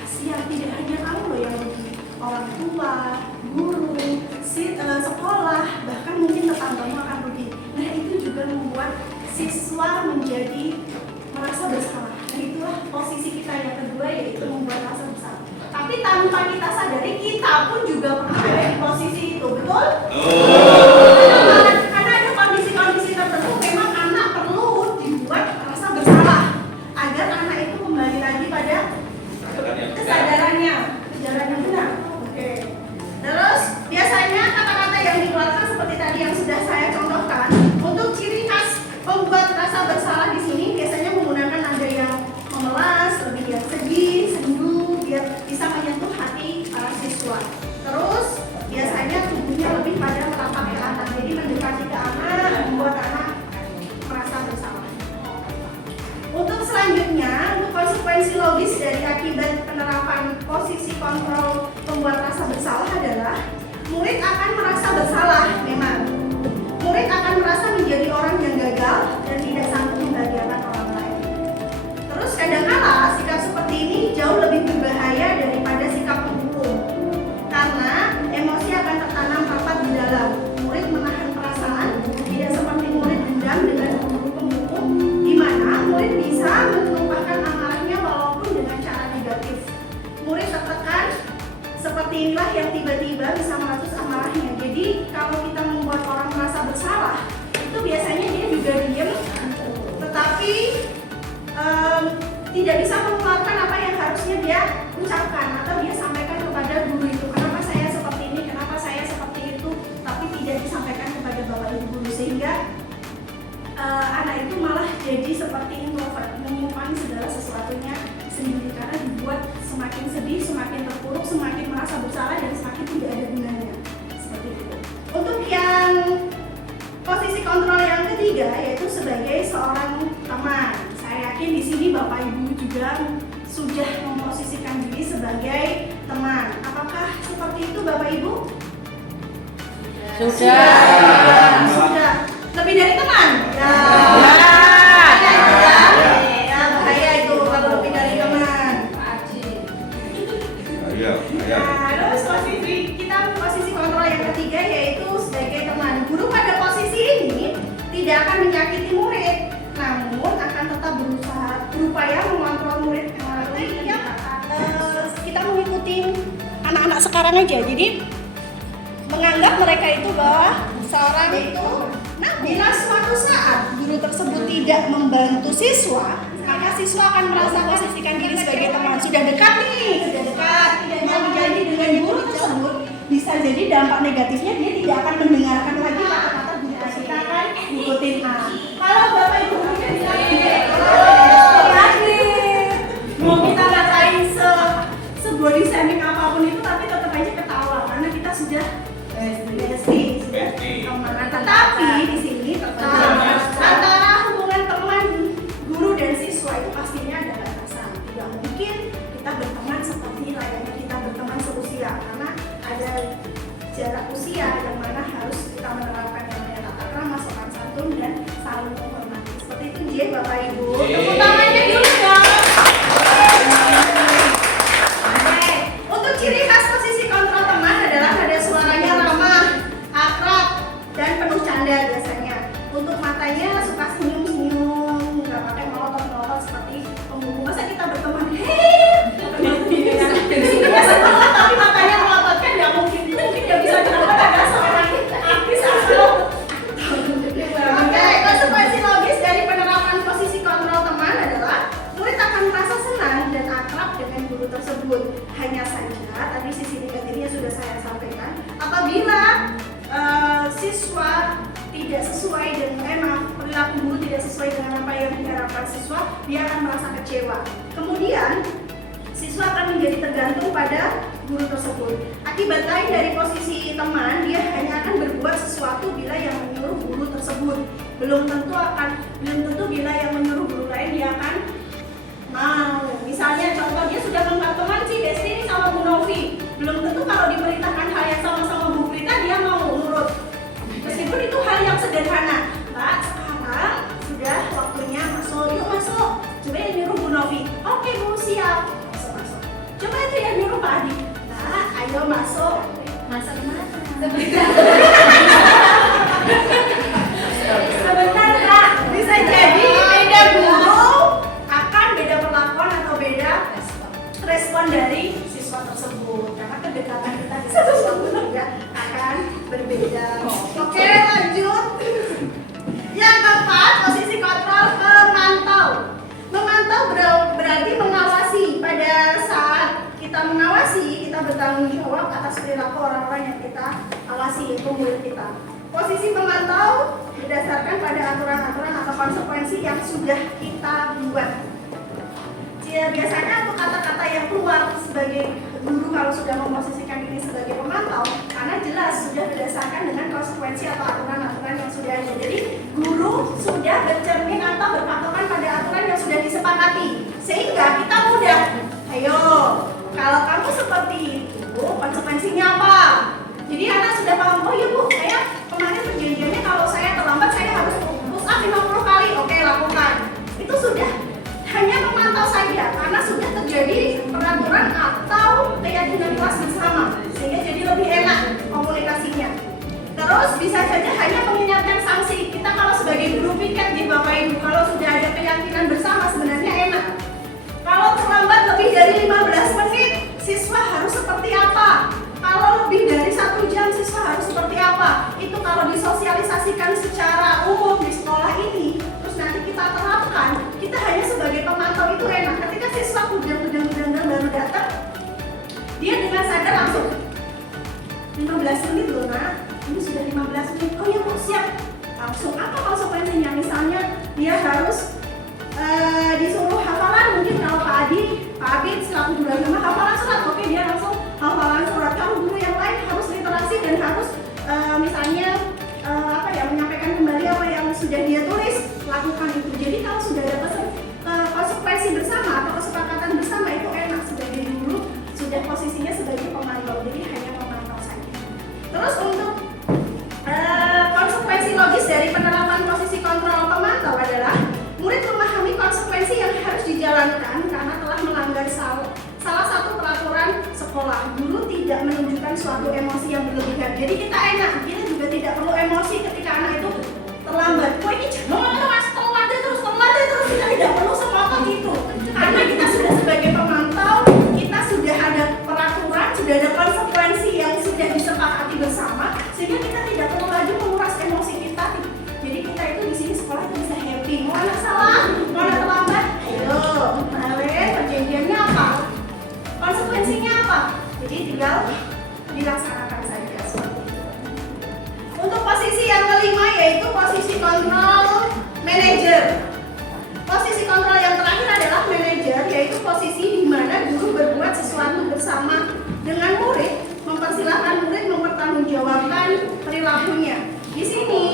kasihan tidak hanya kamu loh yang rugi, orang tua, guru, sekolah, bahkan mungkin tetanggamu akan rugi. Nah, itu juga membuat siswa menjadi merasa bersalah. Dan itulah posisi kita yang kedua, yaitu membuat rasa bersalah. Tapi tanpa kita sadari, kita pun juga pernah ada di posisi itu, betul? Karena ada kondisi-kondisi tertentu memang anak perlu dibuat merasa bersalah agar anak itu kembali lagi pada kesadarannya yang benar. Oke. Terus biasanya kata-kata yang dikeluarkan seperti tadi yang sudah saya contohkan. Untuk ciri khas membuat rasa bersalah di sini biasanya menggunakan nada yang memelas, lebih yang sedih, sendu, biar bisa menyentuh hati para siswa. Terus biasanya tubuhnya lebih pada merapat ke atas, jadi mendekati ke anak, membuat anak merasa bersalah. Untuk selanjutnya, untuk konsekuensi logis dari akibat penerapan posisi kontrol pembuat rasa bersalah adalah murid akan merasa bersalah. Memang murid akan merasa menjadi orang yang gagal dan tidak sanggup membahagiakan orang lain. Terus kadang-kala sikap seperti ini jauh lebih berbahaya daripada sikap menghukum, karena emosi akan tertanam rapat di dalam. Murid menahan perasaan, tidak seperti murid dendam dengan penghukum, di mana murid bisa menumpahkan amarahnya walaupun dengan cara negatif. Murid tertekan seperti inilah yang tiba-tiba bisa meratus amarahnya. Jadi kalau kita membuat orang merasa bersalah, itu biasanya dia juga diam, tetapi tidak bisa mengeluarkan apa yang harusnya dia ucapkan atau dia sampaikan kepada guru itu. Kenapa saya seperti ini, kenapa saya seperti itu, tapi tidak disampaikan kepada bapak ibu guru, sehingga anak itu malah jadi seperti introvert, menyimpan segala sesuatunya sendiri karena dibuat semakin sedih, semakin terpuruk, semakin merasa bersalah dan semakin tidak ada gunanya. Seperti itu. Untuk yang posisi kontrol yang ketiga, yaitu sebagai seorang teman. Saya yakin di sini bapak ibu juga sudah memposisikan diri sebagai teman. Apakah seperti itu bapak ibu? Sudah. Lebih dari teman? Ya. Bahaya itu kalau lebih dari teman. Terus posisi kontrol yang ketiga yaitu sebagai teman. Guru pada posisi ini tidak akan menyakiti murid, namun akan tetap berupaya mengontrol murid melalui kita mengikuti anak-anak sekarang aja. Jadi menganggap mereka itu bahwa seorang itu, nah bila suatu saat guru tersebut tidak membantu siswa, maka siswa akan merasa posisikan diri sebagai teman. Sudah dekat nih, mau menjadi dengan guru tersebut, bisa jadi dampak negatifnya dia tidak akan mendengarkan lagi kata-kata guru tersebut, kita akan ikutin. Kalau bapak ibu gurunya bisa mau kita ngatain sebody shaming apapun itu, tapi tetap aja ketawa karena kita sudah teman. Tetapi di sini tetap antara hubungan teman guru dan siswa itu pastinya ada batasan. Tidak mungkin kita berteman seperti layaknya kita berteman seusia, karena ada jarak usia yang mana harus kita menerapkan yang namanya tata krama, sopan santun dan saling menghormati. Seperti itu dia bapak ibu. Tepuk tangannya dulu dong. Untuk ciri khas posisi kontrol teman adalah ada suaranya ramah, akrab, dan penuh canda biasanya. Untuk matanya suka senyum-senyum, nggak pakai melotot-melotot seperti pembuku. Masa kita berteman, hei, biasa tidak sesuai dengan perilaku guru tidak sesuai dengan apa yang diharapkan siswa, dia akan merasa kecewa. Kemudian siswa akan menjadi tergantung pada guru tersebut. Akibat lain dari posisi teman, dia hanya akan berbuat sesuatu bila yang menyuruh guru tersebut. Belum tentu bila yang menyuruh guru lain dia akan mau. Misalnya contoh, dia sudah menganggap teman si Desti ini sama Bu Novi. Belum tentu kalau diperintahkan hal yang sama Bu Prita dia mau nurut. Meskipun itu hal yang sederhana. Mbak, sekarang sudah waktunya masuk. Yuk masuk. Coba yang nyuruh Bu Novi. Oke Bu, siap. Masuk. Coba itu yang nyuruh Pak Adi. Nah, ayo masuk. Masa kemana? Sebentar Kak, bisa jadi beda guru akan beda perlakuan atau beda respon dari siswa tersebut, karena kedekatan kita dengan siswa juga akan berbeda. Oke, lanjut. Yang keempat, posisi kontrol memantau. Memantau berarti mengawasi. Pada saat kita mengawasi, kita bertanggung jawab atas perilaku orang-orang yang kita awasi, yaitu murid kita. Posisi memantau berdasarkan pada aturan-aturan atau konsekuensi yang sudah kita buat. Biasanya untuk kata-kata yang keluar sebagai guru kalau sudah memposisikan diri sebagai pemantau, karena jelas sudah berdasarkan dengan konsekuensi atau aturan-aturan yang sudah ada. Jadi guru sudah bercermin atau berpatokan pada aturan yang sudah disepakati, sehingga kita mudah. Ayo, kalau kamu seperti itu, konsekuensinya apa? Jadi anak sudah paham, oh iya Bu, saya kemarin perjanjiannya kalau saya terlambat saya harus push up 50 kali, oke lakukan. Itu sudah hanya memantau saja, karena sudah terjadi peraturan atau keyakinan kelas bersama, sehingga jadi lebih enak komunikasinya. Terus bisa saja hanya mengingatkan sanksi. Kita kalau sebagai guru piket di Bapak Ibu, kalau sudah ada keyakinan bersama sebenarnya enak. Kalau terlambat lebih dari 15 menit, siswa harus seperti apa? Kalau lebih dari 1 jam, siswa harus seperti apa? Itu kalau disosialisasikan secara umum di sekolah ini, terus nanti kita terapkan, kita hanya sebagai pemantau itu enak. Ketika siswa udang baru datang, dia dengan sadar langsung 15 menit loh nak, ini sudah 15 menit, oh ya Bu siap. Langsung apa konsekuensinya? Misalnya dia harus disuruh hafalan, mungkin kalau Pak Abid selaku guru agama hafalan surat, oke dia langsung hafalan surat. Kalau guru yang lain harus literasi dan harus misalnya menyampaikan kembali apa yang sudah dia tulis, lakukan itu. Jadi kalau sudah ada konsekuensi bersama atau kesepakatan bersama itu enak, sebagai guru sudah posisinya sebagai pemantau, jadi hanya memantau saja. Terus untuk konsekuensi logis dari penerapan posisi kontrol pemantau adalah murid memahami konsekuensi yang harus dijalankan karena telah melanggar salah satu peraturan sekolah. Guru tidak menunjukkan suatu emosi yang berlebihan. Jadi kita enak, kita juga tidak perlu emosi ketika anak itu terlambat. Kok ini telat terus, kita tidak perlu semotot itu. Karena kita sudah sebagai pemantau, kita sudah ada peraturan, sudah ada konsekuensi yang sudah disepakati bersama, sehingga kita tidak perlu lagi menguras emosi kita. Jadi kita itu di sini sekolah itu bisa happy. Mau anak salah, mau anak terlambat, ayo, kemarin perjanjiannya apa? Konsekuensinya apa? Jadi tinggal dilaksanakan saja seperti itu. Untuk posisi yang kelima yaitu posisi kontrol manajer. Posisi kontrol yang terakhir adalah manajer, yaitu posisi di mana guru berbuat sesuatu bersama dengan murid, mempersilahkan murid mempertanggungjawabkan perilakunya. Di sini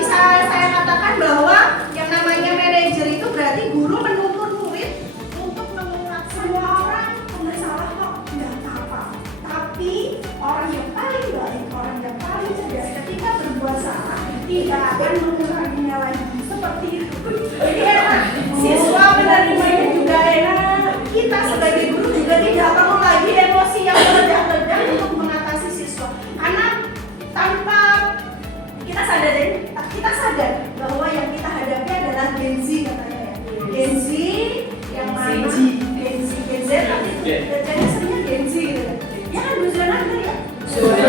bisa saya katakan bahwa yang namanya manajer itu berarti guru menuntun murid untuk mengurat. Semua orang nggak salah kok, nggak apa-apa. Tapi orang yang paling baik, orang yang paling cerdas ketika berbuat salah tidak akan menguranginya lagi. Seperti itu. Jadi enak, siswa menerimanya juga enak. Kita sebagai guru juga tidak perlu lagi emosi yang meledak-ledak untuk mengatasi siswa. Karena tanpa kita sadar bahwa yang kita hadapi adalah Gen Z katanya ya. Gen Z yang mana? Gen Z tapi bacanya seringnya Gen Z gitu. Ya kan Zona tadi ya? Zona.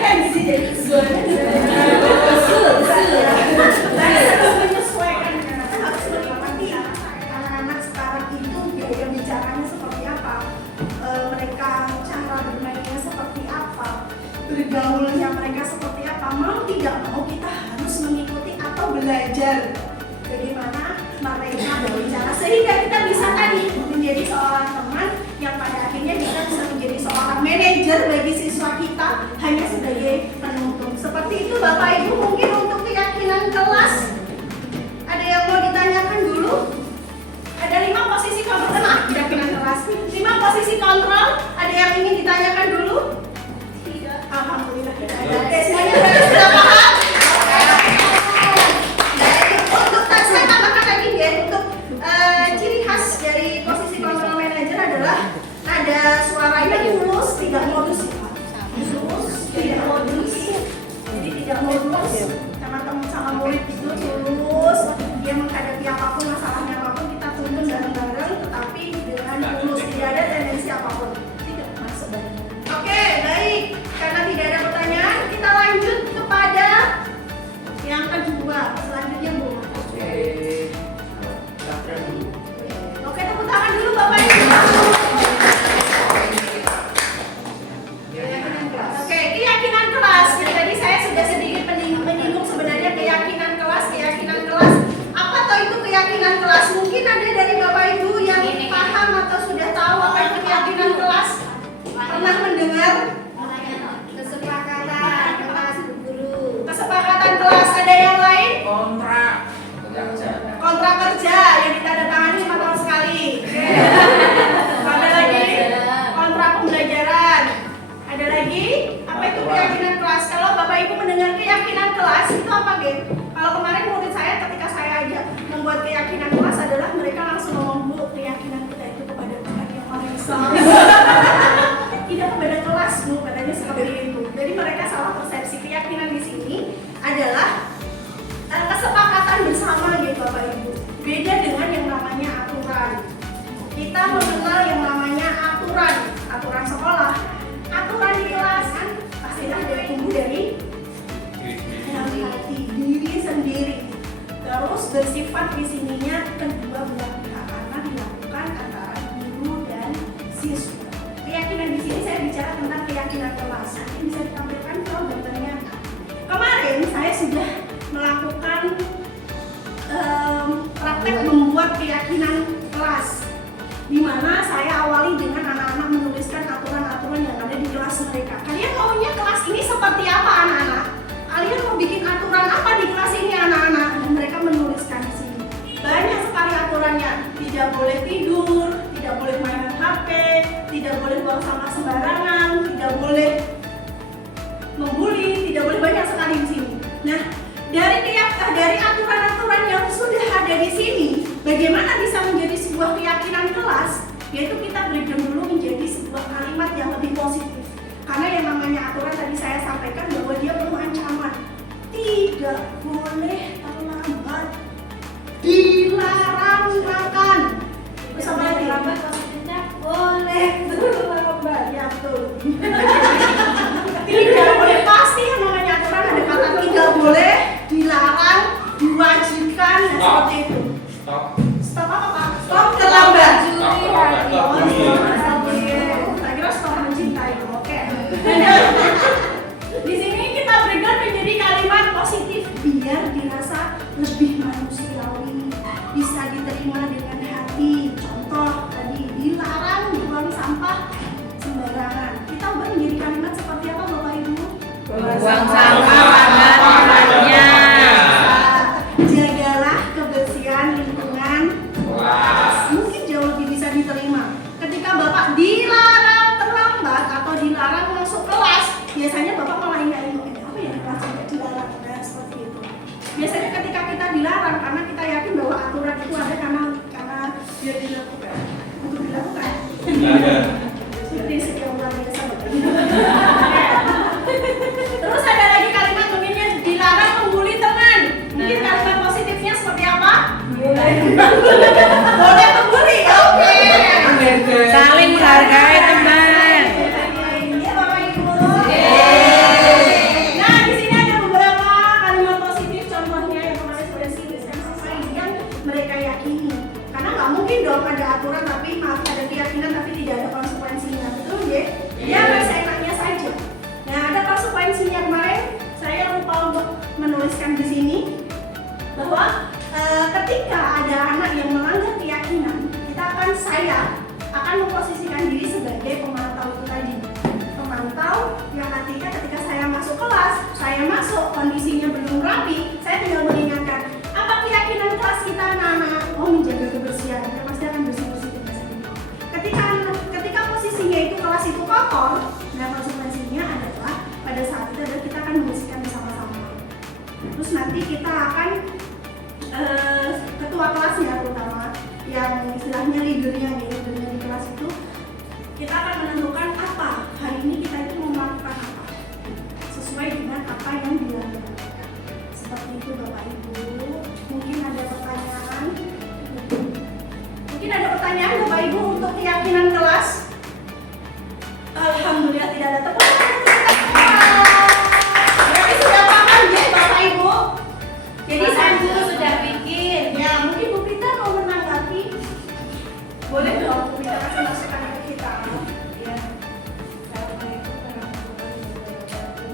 Kan Gen Z jadi Zona. Harus menyesuaikan, harus mengerti anak-anak sekarang itu gaya bicaranya seperti apa, mereka cara bermainnya seperti apa, bergaulnya mereka belajar bagaimana mereka berbicara sehingga kita bisa tadi menjadi seorang teman yang pada akhirnya kita bisa menjadi seorang manajer bagi siswa kita hanya sebagai penuntun. Seperti itu Bapak Ibu, mungkin untuk keyakinan kelas ada yang mau ditanyakan dulu? Ada 5 posisi kontrol, keyakinan kelas 5 posisi kontrol, ada yang ingin ditanyakan dulu? Tidak. Alhamdulillah tidak ada. Semuanya sudah paham? Untuk saya tambahkan lagi ya, untuk ciri khas dari posisi kontrol manager adalah ada suaranya tulus, tidak modus. Tulus, tidak modus. Jadi tidak modus. Teman-teman sama murid itu tulus, dia menghadapi apapun, masalahnya apapun kita tuntun bareng-bareng, tetapi dengan tulus, tidak ada tendensi apapun. Tidak masuk badan. Oke, baik. Karena tidak ada pertanyaan, kita lanjut kepada yang kedua. Selanjutnya Bu. Oke, tepuk tangan dulu Bapak Ibu. Oke, keyakinan kelas. Tadi saya sudah sedikit menyinggung sebenarnya keyakinan kelas. Apa toh itu keyakinan kelas? Mungkin ada dari Bapak Ibu yang paham atau sudah tahu apa itu keyakinan kelas? Pernah mendengar? Kesepakatan kelas guru. Kesepakatan kelas. Ada yang lain? Kontrak. Kontrak kerja yang ditandatangani 5 tahun sekali. Ada lagi kontrak pembelajaran. Ada lagi apa itu keyakinan kelas? Kalau Bapak Ibu mendengar keyakinan kelas itu apa, Gen? Kalau kemarin murid saya ketika saya ajak membuat keyakinan kelas adalah mereka langsung ngomong, Bu, keyakinan kita itu kepada Tuhan yang Maha Esa. Tidak kepada kelas, Bu, katanya seperti itu. Jadi mereka salah persepsi. Keyakinan di sini adalah kesepakatan bersama gitu Bapak Ibu. Beda dengan yang namanya aturan. Kita mengenal yang namanya aturan sekolah, aturan di kelas kan pastilah dari tumbuh dari hati diri sendiri. Terus bersifat di sininya kedua belah pihak karena dilakukan antara guru dan siswa. Keyakinan di sini saya bicara tentang keyakinan kelas. Ini bisa ditampilkan kalau gambarnya. Kemarin saya sudah melakukan praktek membuat keyakinan kelas, di mana saya awali dengan anak-anak menuliskan aturan-aturan yang ada di kelas mereka. Kalian maunya kelas ini seperti apa anak-anak? Kalian mau bikin aturan apa di kelas ini anak-anak? Dan mereka menuliskan di sini. Banyak sekali aturannya. Tidak boleh tidur, tidak boleh mainan HP, tidak boleh buang sampah sembarangan, tidak boleh membuli, tidak boleh, banyak sekali di sini. Nah, dari aturan-aturan yang sudah ada di sini, bagaimana bisa menjadi sebuah keyakinan kelas? Yaitu kita breakdown dulu menjadi sebuah kalimat yang lebih positif. Karena yang namanya aturan tadi saya sampaikan bahwa dia penuh ancaman. Tidak boleh terlambat, dilarang makan. Bersama terlambat maksudnya boleh terlambat, ya betul. Tidak boleh, pasti yang namanya aturan ada kata tidak boleh, dilarang, diwajibkan, seperti itu. Stop apa Pak? Stop terlambat. Saya kira stop mencintai. Oke. Di sini kita breakdown menjadi kalimat positif biar dirasa lebih manusiawi, bisa diterima dengan hati. Contoh tadi dilarang buang sampah sembarangan. Kita ubah menjadi kalimat seperti apa Bapak Ibu? Buang sampah pada tempatnya. Jagalah kebersihan lingkungan kelas. Mungkin jauh lebih bisa diterima. Ketika Bapak dilarang terlambat atau dilarang masuk kelas, biasanya Bapak malah ingat-ingat apa yang di kelas juga dilarang. Nah, seperti itu. Biasanya ketika kita dilarang karena kita yakin bahwa aturan itu ada karena biar dilakukan. Untuk dilakukan. Seperti sekian luar biasa Bapak. Terus ada lagi kalimat mungkinnya dilarang membuli teman. Mungkin kalimat positifnya seperti apa? Boleh membuli. Oke. Saling menghargai teman. Ya Bapak Ibu. Nah di sini ada beberapa kalimat positif contohnya yang kemarin sudah saya yang mereka yakini. Karena nggak mungkin dong ada aturan tapi ada keyakinan tapi tidak ada konsekuensinya. Betul ya? Ya seenaknya saja. Nah ada konsekuensinya kemarin saya lupa untuk menuliskan di sini bahwa ketika ada anak yang melanggar keyakinan, saya akan memposisikan diri sebagai pemantau itu tadi. Pemantau yang nantinya ketika saya masuk kelas, saya masuk kondisinya belum rapi, saya tinggal mengingatkan apa keyakinan kelas kita anak-anak, menjaga kebersihan, ya pasti akan bersih-bersih ketika posisinya itu kelas itu kotor, nah konsekuensinya adalah pada saat itu adalah kita akan membersihkan bersama-sama. Terus nanti kita akan ketua kelasnya terutama yang istilahnya leadernya di kelas itu, kita akan menentukan apa hari ini kita itu mau melakukan apa sesuai dengan apa yang dilakukan. Seperti itu Bapak Ibu. Mungkin ada pertanyaan Bapak Ibu untuk keyakinan kelas. Alhamdulillah tidak ada tepuk tangan. Berarti sudah paham ya Bapak Ibu. Jadi saya dulu sudah pikir. Ya mungkin Bu Prita mau menanggapi. Boleh dong Bu Prita kasih masukan ke kita. Ya.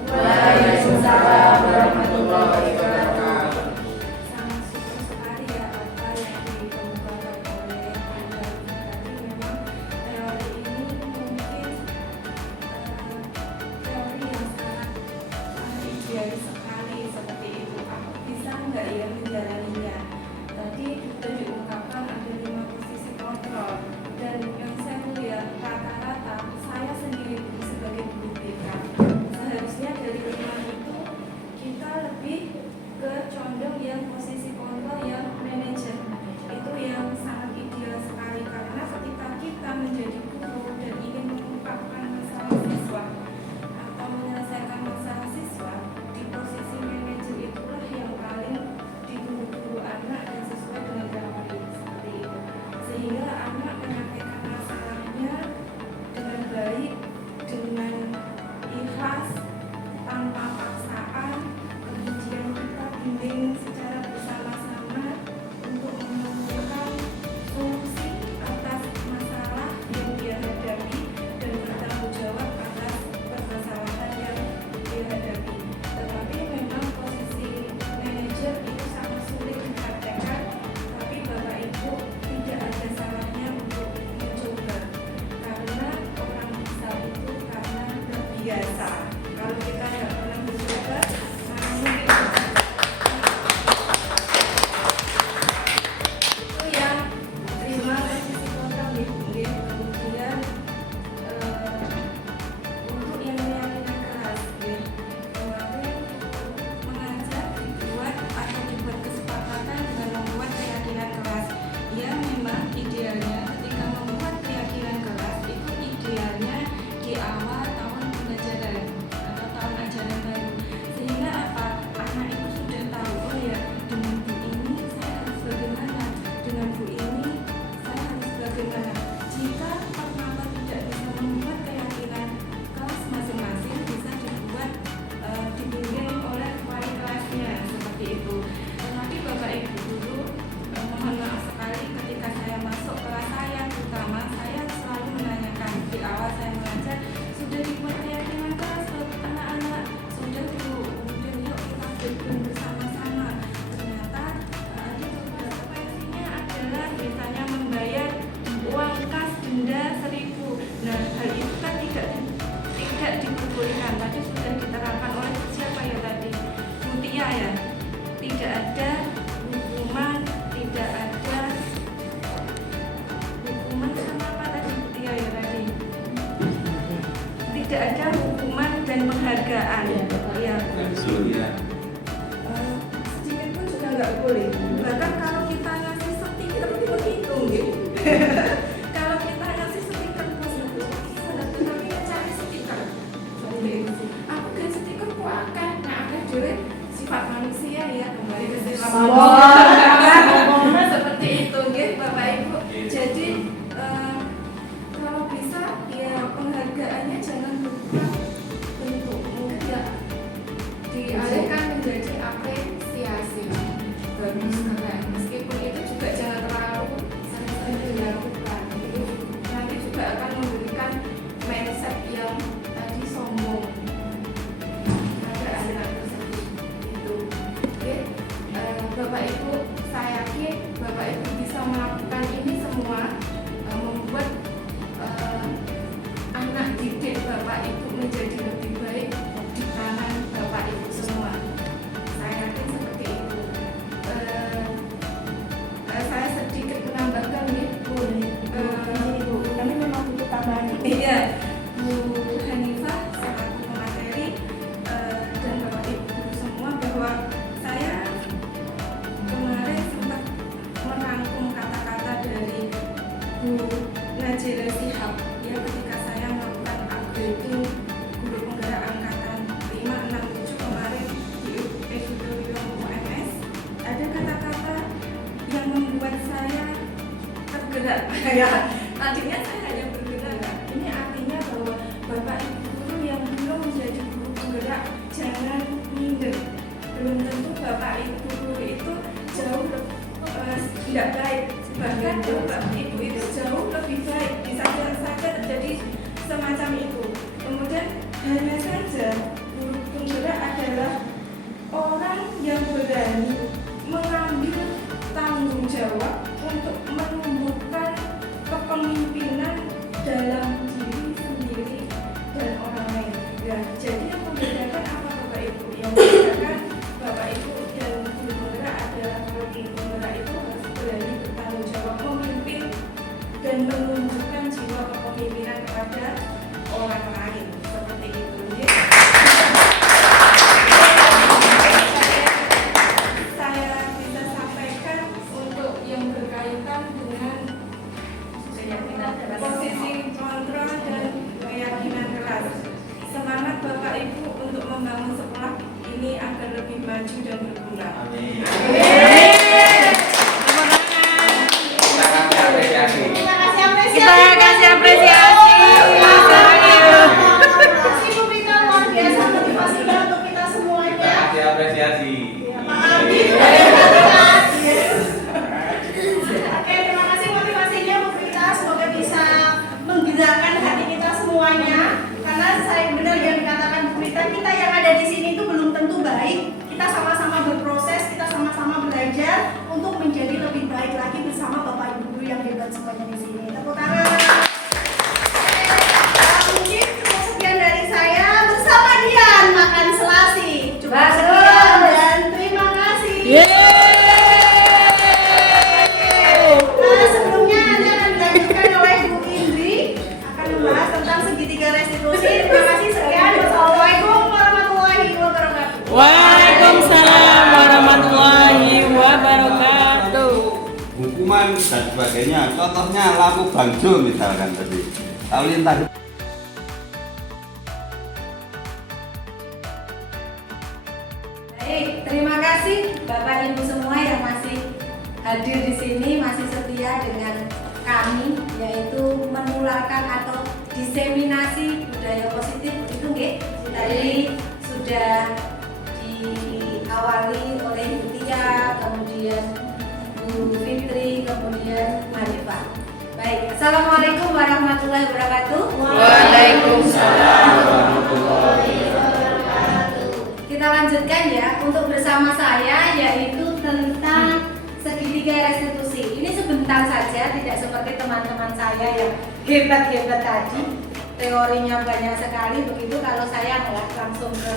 Waalaikumsalam warahmatullahi wabarakatuh. Sangat suka sekali ya apa yang dikemukakan oleh Anda tadi. Memang teori ini mungkin teori yang sangat idealis sekali seperti itu. Aku bisa nggak ya menjalaninya? Tadi sudah diungkapkan ada 5 posisi kontrol, dan yang saya lihat rata-rata saya sendiri sebagai guru BK seharusnya dari 5 itu kita lebih ke condong yang posisi kontrol yang manajer. Itu yang sangat ideal sekali, karena ketika kita menjadi guru dan ingin mengungkapkan masalah siswa atau menyelesaikan masalah siswa, di posisi manajer itulah yang paling ditunggu-tunggu anak dan sesuai dengan teori seperti itu, sehingga anak menyampaikan masalahnya dengan baik, dengan ikhlas, tanpa paksaan. Kemudian kita bimbing secara bersama-sama untuk menemukan solusi atas masalah yang dia hadapi dan bertanggung jawab atas permasalahan yang dia hadapi. Tetapi memang posisi manajer itu sangat sulit dipraktekkan, tapi Bapak Ibu tidak ada salahnya untuk mencoba, karena orang bisa itu karena terbiasa. Kalau kita nggak pernah mencoba, mana mungkin itu yang terima posisi kontrol di kemudian untuk yang keyakinan kelas kemarin mengajar dibuat atau dibuat kesepakatan dengan membuat keyakinan kelas. Ya memang idealnya ketika membuat keyakinan kelas itu idealnya di awal tahun pembelajaran atau tahun ajaran baru, sehingga apa, anak itu sudah tahu, oh ya dengan bu ini saya harus bagaimana, dengan bu ini saya harus bagaimana. Jika pertama tidak bisa membuat keyakinan kelas masing-masing, bisa dibuat dibimbing oleh wali kelasnya seperti itu. Tetapi Bapak Ibu guru, mohon maaf sekali ketika saya masuk kelas saya, terutama saya selalu menanyakan di awal saya mengajar, sudah dibuat keyakinan kelas anak-anak, sudah dulu, kemudian yuk kita bimbing bersama-sama. Ternyata ada beberapa versinya adalah biasanya membayar uang kas denda 1.000. Nah hal itu kan tidak diperbolehkan, tadi sudah diterangkan oleh siapa ya tadi, Mutia ya, tidak ada hukuman, tidak ada hukuman sama apa tadi Mutia ya tadi, tidak ada hukuman dan penghargaan ya. Sedikit pun sudah nggak boleh, bahkan kalau kita ngasih stiker pun itu kalau kita ngasih stiker pun itu tetapi cari stiker aku kan stiker kok akan ada juga sifat manusia ya, kembali ke sifat manusia seperti itu Bapak Ibu. Jadi kalau bisa ya penghargaannya jangan berupa bentuk, mungkin ya dialihkan menjadi apresiasi. Bagus keren. Meskipun itu juga jangan terlalu sering dilakukan. Itu nanti juga akan memberikan mindset yang tadi sombong pada anak tersebut. Itu, oke. Bapak yaitu guru penggerak angkatan 567 kemarin di Auditorium UMS, ada kata-kata yang membuat saya tergerak. Ya, tadinya saya hanya bergerak. Ini artinya bahwa Bapak Ibu guru yang belum menjadi guru penggerak jangan minder. Belum tentu Bapak Ibu guru itu jauh tidak baik, bahkan Bapak Ibu itu jauh lebih baik, bisa saja terjadi semacam itu. Kemudian hanya saja guru penggerak adalah orang yang berani mengambil tanggung jawab untuk menumbuhkan kepemimpinan dalam diri sendiri dan orang lain. Ya, jadi yang membedakan apa Bapak Ibu? Yang membedakan Bapak Ibu dan guru penggerak adalah kalau guru penggerak itu harus berani bertanggung jawab memimpin dan menumbuhkan jiwa kepemimpinan kepada orang lain, seperti itu. Saya bisa sampaikan untuk yang berkaitan dengan posisi kontrol dan keyakinan keras. Semangat Bapak Ibu untuk membangun sekolah ini agar lebih maju dan berguna. Amin. Terima kasih. Kita kasih apresiasi. Terima kasih apresiasi. Kita kasih apresiasi. Ibu Vita luar biasa motivasinya untuk kita Kita semuanya. kasih apresiasi. Pak Andi, oke, terima kasih motivasinya Bu Vita. Semoga bisa menggerakkan hati kita semuanya. Karena saya benar yang dikatakan Bu Vita, kita yang ada di sini itu belum tentu baik. Kita sama-sama berproses, kita sama-sama belajar untuk menjadi lebih baik lagi bersama Bapak Ibu guru yang hebat semuanya di sini. Tepuk tangan. Mungkin cukup sekian dari saya. Bersama Dian makan selasi. Cukup sekian dan terima kasih. Sebelumnya nanti akan dilanjutkan oleh Bu Indri akan membahas tentang segitiga restitusi. Terima kasih sekian. Wassalamualaikum warahmatullahi wabarakatuh. Waalaikumsalam warahmatullahi wabarakatuh. Hukuman dan sebagainya, contohnya lampu bangjo misalkan tadi. Lalu lintas. Baik, terima kasih Bapak Ibu semua yang masih hadir di sini, masih setia dengan kami, yaitu menularkan atau diseminasi budaya positif. Itu nggih, tadi sudah diawali oleh Bu Tia, kemudian Bu Fitri, kemudian Marifah. Baik, Assalamualaikum warahmatullahi wabarakatuh. Waalaikumsalam warahmatullahi wabarakatuh. Kita lanjutkan ya untuk bersama saya, yaitu tentang segitiga restitusi. Ini sebentar saja, tidak seperti teman-teman saya yang hebat-hebat tadi. Teorinya banyak sekali, begitu kalau saya nggak langsung ke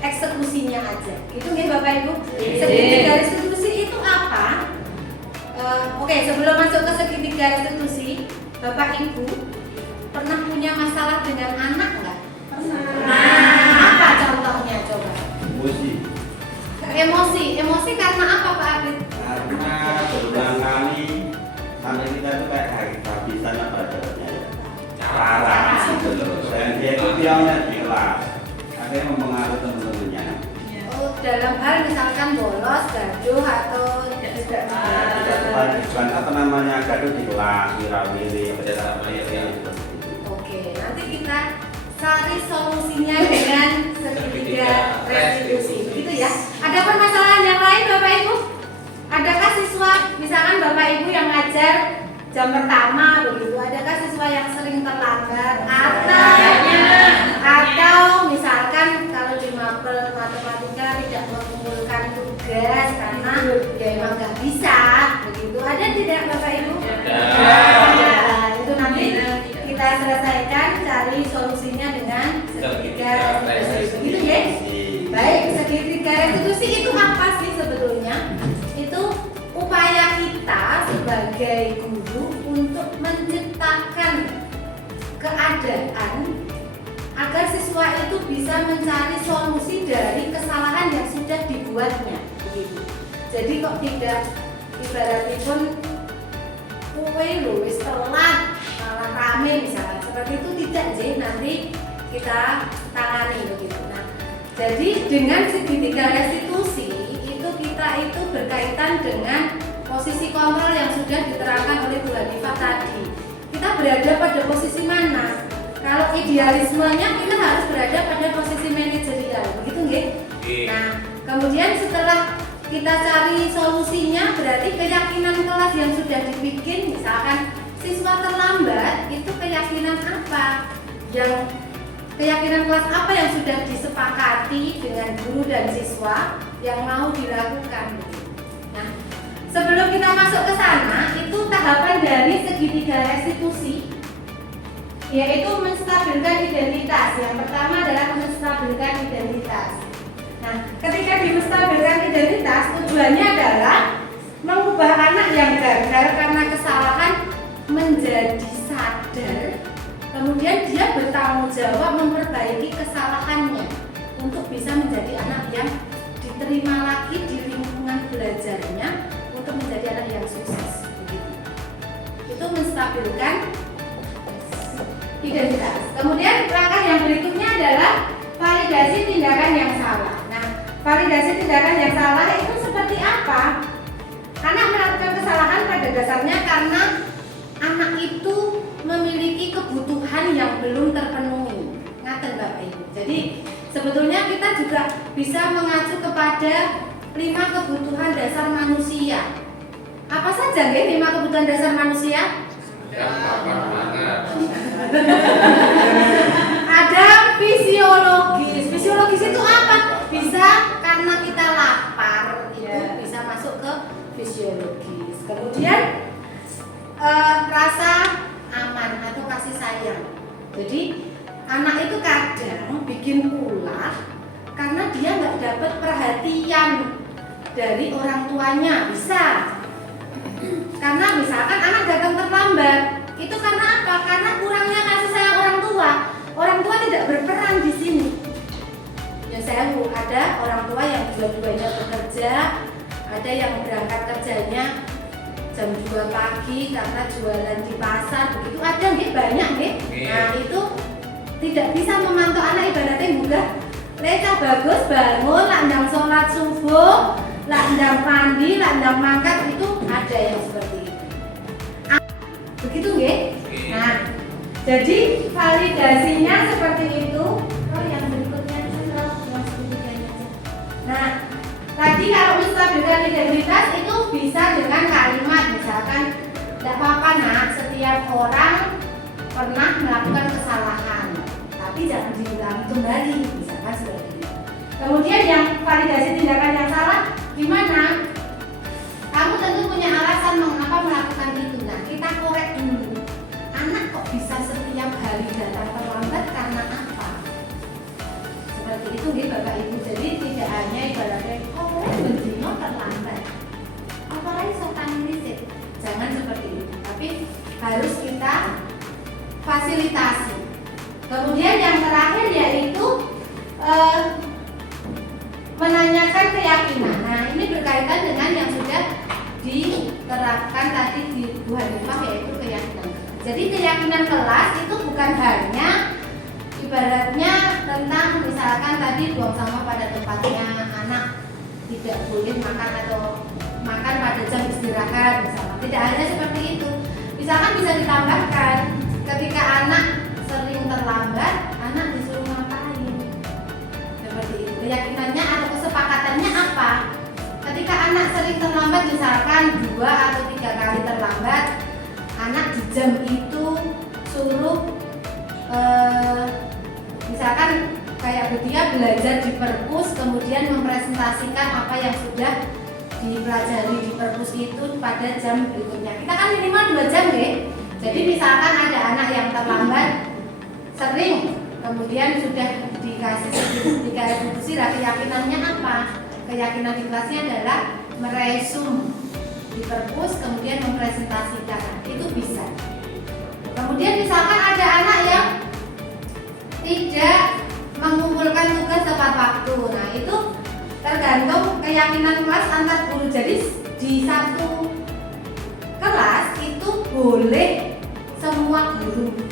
eksekusinya aja. Itu nggih Bapak Ibu? Segitiga restitusi itu apa? Oke, sebelum masuk ke segitiga restitusi, Bapak Ibu pernah punya masalah dengan anak nggak? Pernah. Apa contohnya coba? Emosi karena apa Pak Abid? Karena berulang kali sampai kita tuh kayak kehabisan apa adanya ya. Cara gitu loh. Dan dia itu diamnya di kelas. Akhirnya mempengaruhi teman-temannya. Oh, dalam hal misalkan bolos, gaduh atau Bukan apa namanya gaduh di kelas, wirawiri, Oke, nanti kita cari solusinya dengan segitiga restitusi, begitu ya. Ada permasalahan yang lain Bapak Ibu? Adakah siswa, misalkan Bapak Ibu yang ngajar jam pertama begitu, adakah siswa yang sering terlambat atau misalkan kalau di mapel matematika tidak mengumpulkan tugas karena ya emang nggak bisa begitu, ada tidak Bapak Ibu? Nah, itu nanti kita selesaikan, cari solusinya dengan segitiga restitusi, begitu ya? Baik, segitiga restitusi itu apa sih sebetulnya? Itu upaya kita sebagai guru untuk menciptakan keadaan agar siswa itu bisa mencari solusi dari kesalahan yang sudah dibuatnya, begitu. Jadi kok tidak ibaratipun kue lho wis telat malah rame misalnya seperti itu, tidak. Jadi nanti bisa tangani begitu. Nah, jadi dengan segitiga restitusi itu kita itu berkaitan dengan posisi kontrol yang sudah diterangkan oleh Bu Hanifah tadi. Kita berada pada posisi mana? Kalau idealismenya kita harus berada pada posisi manajerial, begitu nggih? Nah, kemudian setelah kita cari solusinya, berarti keyakinan kelas yang sudah dibikin, misalkan siswa terlambat, itu keyakinan apa? Keyakinan kelas apa yang sudah disepakati dengan guru dan siswa yang mau dilakukan? Nah, sebelum kita masuk ke sana, itu tahapan dari segitiga restitusi, yaitu menstabilkan identitas. Yang pertama adalah menstabilkan identitas. Nah, ketika menstabilkan identitas, tujuannya adalah mengubah anak yang gagal karena kesalahan menjadi sadar, kemudian dia bertanggung jawab memperbaiki kesalahannya untuk bisa menjadi anak yang diterima lagi di lingkungan belajarnya untuk menjadi anak yang sukses. Itu menstabilkan identitas. Kemudian langkah yang berikutnya adalah validasi tindakan yang salah. Nah, validasi tindakan yang salah itu seperti apa? Anak melakukan kesalahan pada dasarnya karena anak itu memiliki kebutuhan yang belum terpenuhi. Ngaten Bapak Ibu. Jadi sebetulnya kita juga bisa mengacu kepada 5 kebutuhan dasar manusia. Apa saja nih 5 kebutuhan dasar manusia? Ada fisiologis. Fisiologis itu apa? Bisa karena kita lapar, itu bisa masuk ke fisiologis. Kemudian rasa aman atau kasih sayang. Jadi anak itu kadang bikin ulah karena dia nggak dapat perhatian dari orang tuanya, bisa. Karena misalkan anak datang terlambat, itu karena apa? Karena kurangnya kasih sayang orang tua. Orang tua tidak berperan di sini. Ya saya ada orang tua yang dua-duanya bekerja, ada yang berangkat kerjanya jam 2 pagi karena jualan di pasar, begitu ada nggih, banyak nggih. Nah, itu tidak bisa memantau anak, ibaratnya juga lecah bagus bangun, landang sholat subuh, landang mandi, landang mangkat, itu ada yang seperti itu. Begitu nggih? Nah, jadi validasinya seperti itu. Oh, yang berikutnya nah, tadi kalau menstabilkan identitas itu bisa dengan kalimat, misalkan tidak apa-apa nak, setiap orang pernah melakukan kesalahan, tapi jangan diulangi kembali, misalkan seperti itu. Kemudian yang validasi tindakan yang salah, gimana? Kamu tentu punya alasan mengapa melakukan itu. Nah, kita korek dulu. Anak kok bisa setiap hari datang terlambat karena apa? Seperti itu nggih Bapak Ibu. Jadi tidak hanya ibaratnya bendino terlambat. Apalagi sopan lisit. Jangan seperti itu. Tapi harus kita fasilitasi. Kemudian yang terakhir yaitu menanyakan keyakinan. Nah, ini berkaitan dengan yang sudah diterapkan tadi di Bu Hanifah, yaitu keyakinan. Jadi keyakinan kelas itu bukan hanya ibaratnya tentang misalkan tadi buang sampah pada tempatnya, anak tidak boleh makan atau makan pada jam istirahat misalkan. Tidak hanya seperti itu. Misalkan bisa ditambahkan ketika anak sering terlambat, anak disuruh ngapain? Seperti itu. Keyakinannya atau kesepakatannya apa? Ketika anak sering terlambat, misalkan 2 atau 3 kali terlambat, anak di jam itu suruh misalkan kayak dia belajar di perpus, kemudian mempresentasikan apa yang sudah dipelajari di perpus itu pada jam berikutnya. Kita kan minimal 2 jam deh. Jadi misalkan ada anak yang terlambat sering, kemudian sudah dikasih sertifikat restitusi, keyakinannya apa? Keyakinan di kelasnya adalah meresum di perpus, kemudian mempresentasikan. Itu bisa. Kemudian misalkan ada anak yang tidak mengumpulkan tugas tepat waktu. Nah, itu tergantung keyakinan kelas antar guru. Jadi di satu kelas itu boleh semua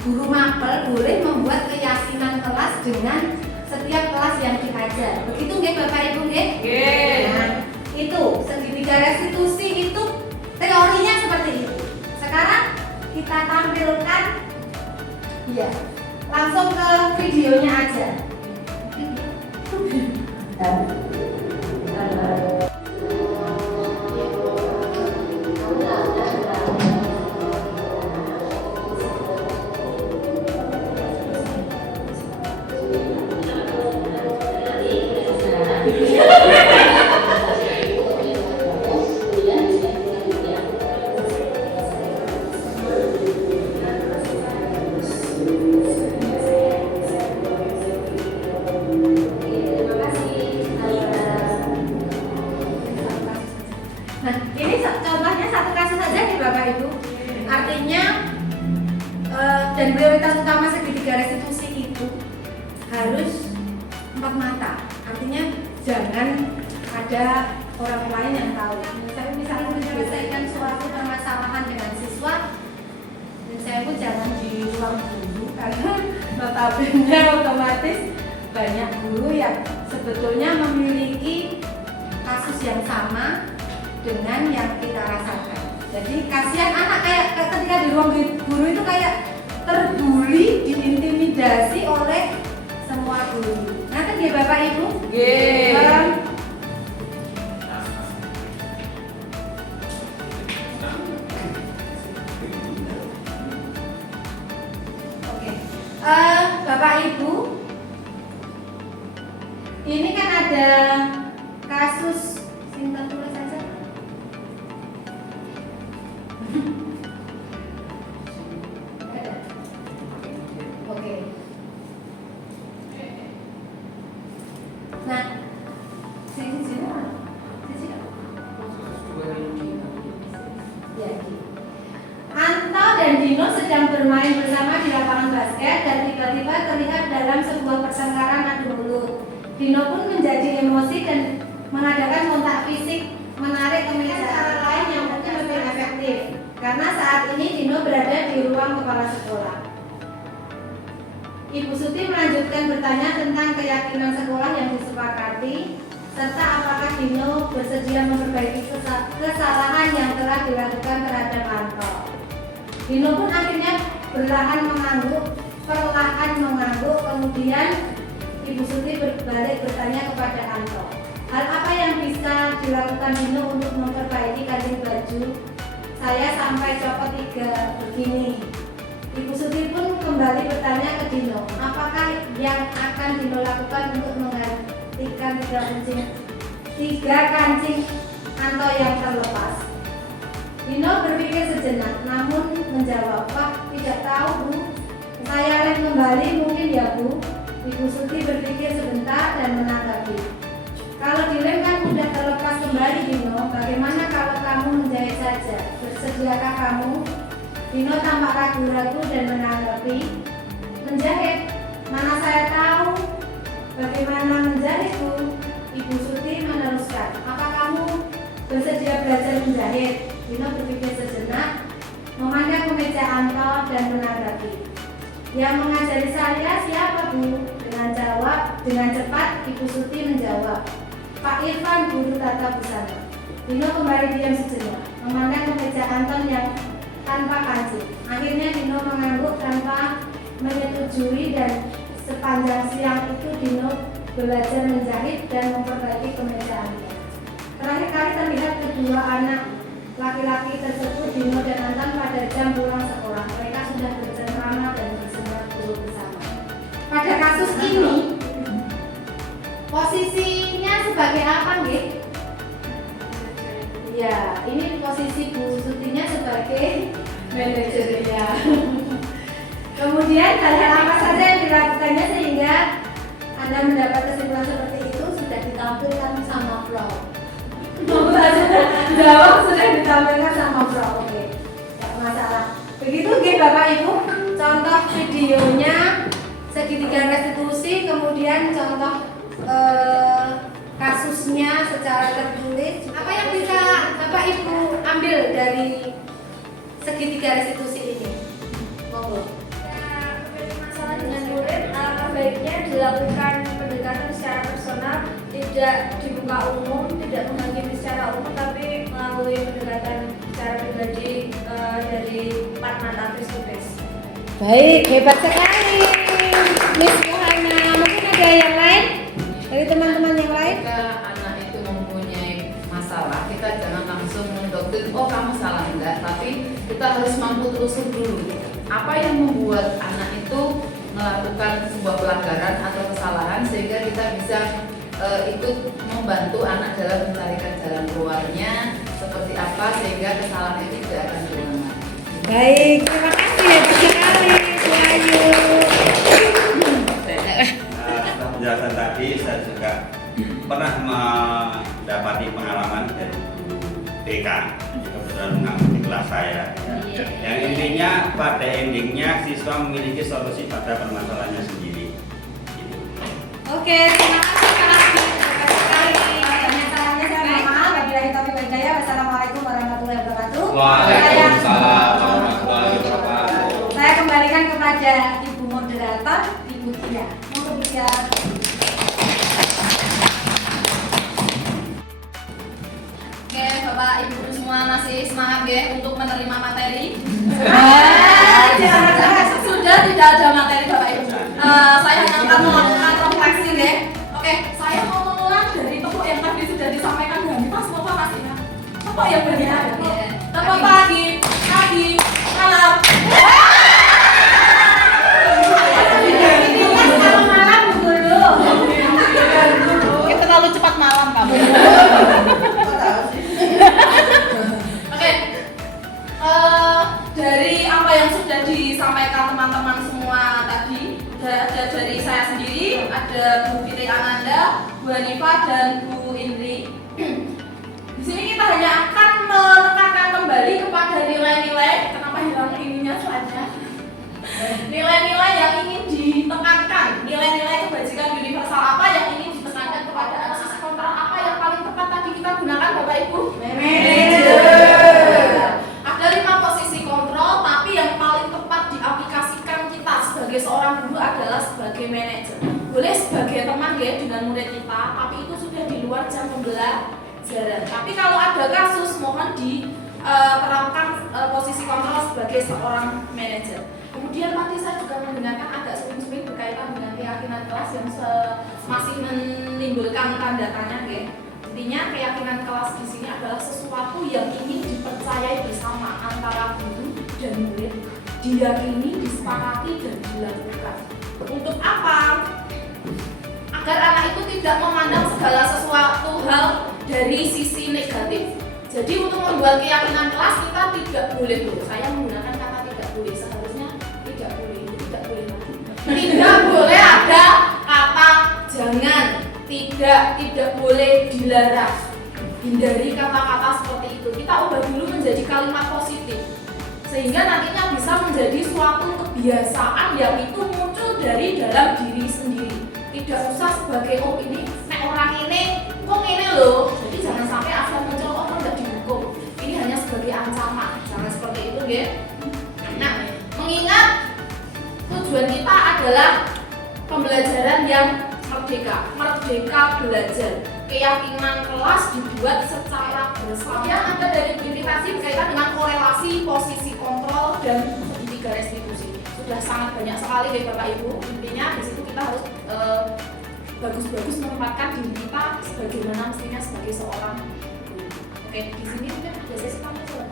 guru mapel boleh membuat keyakinan kelas dengan setiap kelas yang diajar. Begitu nggih Bapak Ibu nggih? Nggih. Nah, itu segitiga restitusi itu teorinya seperti itu. Sekarang kita tampilkan ya, langsung ke videonya aja. Nah, ini contohnya satu kasus saja nih Bapak Ibu. Artinya dan prioritas utama segitiga restitusi itu harus empat mata. Artinya jangan ada orang lain yang tahu. Saya misalnya menyelesaikan suatu permasalahan dengan siswa, dan saya pun jangan di ruang guru karena notabene otomatis banyak guru yang sebetulnya memiliki kasus yang sama dengan yang kita rasakan. Jadi kasihan anak kayak ketika di ruang guru itu kayak terbuli, diintimidasi oleh semua guru. Nanti dia Bapak Ibu? Nggih. Oke. Bapak Ibu, ini kan ada kasus singkat tulis saja. Oke. Nah, sini. Ya. Anto dan Dino sedang bermain bersama di lapangan basket dan tiba-tiba terlihat dalam sebuah pertengkaran adu mulut. Dino pun menjadi emosi dan mengadakan kontak fisik, menarik ke meja. Cara lain yang mungkin lebih efektif karena saat ini Dino berada di ruang kepala sekolah. Ibu Suti melanjutkan bertanya tentang keyakinan sekolah yang disepakati serta apakah Dino bersedia memperbaiki kesalahan yang telah dilakukan terhadap Anto. Dino pun akhirnya perlahan mengangguk, kemudian Ibu Suti berbalik bertanya kepada Anto, hal apa yang bisa dilakukan Dino untuk memperbaiki kancing baju saya sampai copot 3 begini. Ibu Suti pun kembali bertanya ke Dino, apakah yang akan Dino lakukan untuk menggantikan 3 kancing Anto yang terlepas. Dino berpikir sejenak, namun menjawab, wah tidak tahu Bu, saya lem kembali mungkin ya Bu. Ibu Suti berpikir sebentar dan menanggapi, kalau dilem kan sudah terlepas kembali Dino, bagaimana kalau kamu menjahit saja? Bersediakah kamu? Dino tampak ragu-ragu dan menanggapi, menjahit? Mana saya tahu bagaimana menjahit Bu? Ibu Suti meneruskan, apa kamu bersedia belajar menjahit? Dino berpikir sejenak, memandang ke meja Anto dan menanggapi, yang mengajari saya siapa Bu? Dengan cepat Ibu Suti menjawab, Pak Irfan, guru tata busana. Dino kembali diam sejenak, memandang ke meja Anton yang tanpa kancing. Akhirnya Dino mengangguk tanpa menyetujui dan sepanjang siang itu Dino belajar menjahit dan memperbaiki kemeja Anton. Terakhir kali terlihat kedua anak laki-laki tersebut, Dino dan Anton, pada jam pulang sekolah. Mereka sudah bercengkrama dan bersenang guru bersama. Pada kasus ini, posisinya sebagai apa, nggih? Ya, ini posisi Bu Sutinya sebagai manajernya. Kemudian hal-hal apa saja yang dilakukannya sehingga Anda mendapat kesimpulan seperti itu sudah ditampilkan sama Flow. Jawab sudah ditampilkan sama Flow. Oke, tidak masalah. Begitu, nggih Bapak Ibu. Contoh videonya segitiga restitusi, kemudian contoh kasusnya secara tertulis. Apa yang bisa Bapak Ibu ambil dari segitiga restitusi ini? Monggo. Masalah dengan murid, baiknya dilakukan pendekatan secara personal, tidak dibuka umum, tidak menghakimi secara umum, tapi melalui pendekatan secara pribadi dari empat mata face to face. Baik, hebat sekali Miss Yohana. Mungkin ada yang lain dari teman-teman yang lain? Jika anak itu mempunyai masalah, kita jangan langsung mendoktrin, oh kamu salah, enggak. Tapi kita harus mampu telusur dulu. Apa yang membuat anak itu melakukan sebuah pelanggaran atau kesalahan, sehingga kita bisa ikut membantu anak dalam mencarikan jalan keluarnya seperti apa, sehingga kesalahan itu tidak akan diulang. Baik, terima kasih hebat sekali Bu Ayu. Setelah penjelasan tadi, saya juga pernah mendapati pengalaman dari guru TK, kebetulan mengajar di kelas saya. Yang intinya pada endingnya siswa memiliki solusi pada permasalahannya sendiri. Gitu. Oke, terima kasih sekali. Banyak salamnya saya mohon maaf. Wabillahi taufiq wal hidayah. Wassalamualaikum warahmatullahi wabarakatuh. Waalaikumsalam warahmatullahi wabarakatuh. Saya kembalikan kepada Ibu Moderator, Ibu Tia. Monggo Bu Tia. Oke, Bapak Ibu semua masih semangat ya untuk menerima materi? Sudah tidak ada materi Bapak Ibu. Saya hanya akan melakukan refleksi deh. Oke, saya mau mengulang dari tepuk yang tadi sudah disampaikan dari Mas Bapak Mas Ina. Tepuk yang benar. Tepuk pagi, malam. Malam dulu. Kita terlalu cepat malam kamu. Oke, dari apa yang sudah disampaikan teman-teman semua tadi, ada dari saya sendiri, ada Bu Fitri Ananda, Bu Hanifa, dan Bu Indri. Di sini kita hanya akan menekankan kembali kepada nilai-nilai. Kenapa hilang ininya saja? Nilai-nilai yang ingin ditekankan, nilai-nilai kebajikan universal apa yang ingin ditekankan kepada anak sisi kontrol, apa yang paling tepat tadi kita gunakan Bapak Ibu? Manajer. Ada 5 posisi kontrol, tapi yang paling tepat diaplikasikan kita sebagai seorang guru adalah sebagai manajer. Boleh sebagai teman ya dengan murid kita, tapi itu sudah di luar jam pembelajaran. Tapi kalau ada kasus, mohon diterapkan posisi kontrol sebagai seorang manajer. Kemudian tadi saya juga mendengarkan agak sering-sering berkaitan dengan keyakinan kelas yang masih menimbulkan tanda tanya ya. Intinya keyakinan kelas di sini adalah sesuatu yang ingin dipercayai bersama antara guru dan murid, diyakini, disepakati dan dilakukan. Untuk apa? Agar anak itu tidak memandang segala sesuatu hal dari sisi negatif. Jadi untuk membuat keyakinan kelas kita tidak boleh dulu. Saya menggunakan kata tidak boleh, seharusnya tidak boleh lagi. Tidak boleh ada kata jangan, tidak boleh dilarang. Hindari kata-kata seperti itu. Kita ubah dulu menjadi kalimat positif, sehingga nantinya bisa menjadi suatu kebiasaan yang itu muncul dari dalam diri sendiri. Tidak usah sebagai oh ini nek orang ini kok ini loh. Jadi jangan sampai asal muncul oh tidak dihukum. Ini hanya sebagai ancaman. Jangan seperti itu ya. Nah, mengingat tujuan kita adalah pembelajaran yang merdeka belajar. Keyakinan kelas dibuat secara bersama. Kemudian ada dari verifikasi berkaitan dengan korelasi posisi kontrol dan segitiga restitusi. Sudah sangat banyak sekali ya Bapak Ibu. Intinya di situ kita harus bagus-bagus menempatkan diri kita sebagaimana mestinya sebagai seorang guru. Oke, di sini mungkin ada sesi tanya jawab.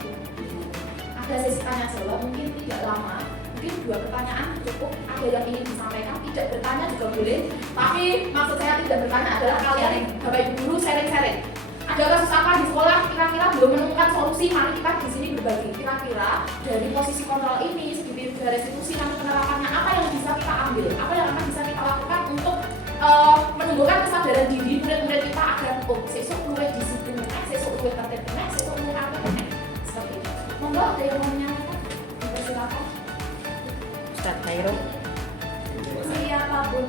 Ada sesi tanya jawab, mungkin tidak lama. Mungkin 2 pertanyaan cukup. Ada yang ingin disampaikan, tidak bertanya juga boleh. Tapi maksud saya tidak bertanya adalah kalian Bapak Ibu guru sharing-sharing. Ada kasus apa di sekolah kira-kira belum menemukan solusi, mari kita di sini berbagi. Kira-kira dari posisi kontrol ini, segitiga restitusi nanti penerapannya apa yang bisa kita ambil, apa yang akan bisa kita lakukan untuk menumbuhkan kesadaran diri murid-murid kita agar oh sesuk luwih disiplin, sesuk luwih tertib, sesuk luwih apik. Seperti itu. Monggo ada yang mau menyampaikan? Silakan. Ustaz Khairul. Siapapun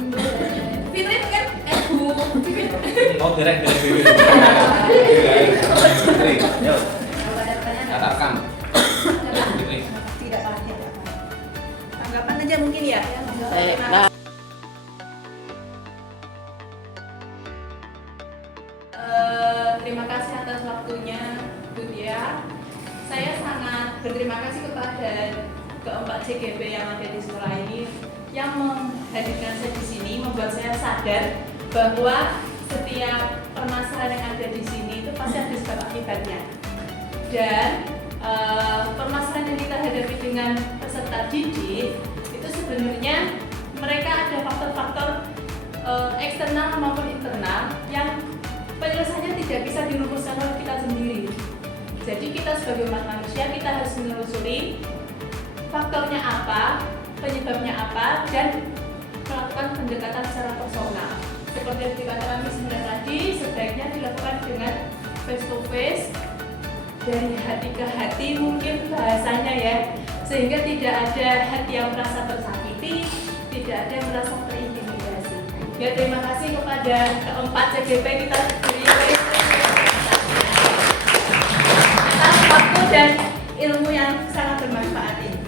Fitri mungkin Bu Fitri. Oh, direct. Katakan. Tidak pasti ada apa. waktunya Bu Tia. Saya sangat berterima kasih kepada keempat CGP yang ada di sekolah ini yang menghadirkan saya di sini, membuat saya sadar bahwa setiap permasalahan yang ada di sini itu pasti ada sebab akibatnya. Dan permasalahan yang kita hadapi dengan peserta didik itu sebenarnya mereka ada faktor-faktor eksternal maupun internal yang penyelesaiannya tidak bisa dirumuskan oleh kita sendiri. Jadi kita sebagai umat manusia kita harus menelusuri faktornya apa, penyebabnya apa, dan melakukan pendekatan secara personal. Seperti yang dikatakan Miss Indra tadi, sebaiknya dilakukan dengan face to face, dari hati ke hati mungkin bahasanya ya, sehingga tidak ada hati yang merasa tersakiti, tidak ada yang merasa terintimidasi. Ya, terima kasih kepada keempat CGP kita beri atas waktu dan ilmu yang sangat bermanfaat ini.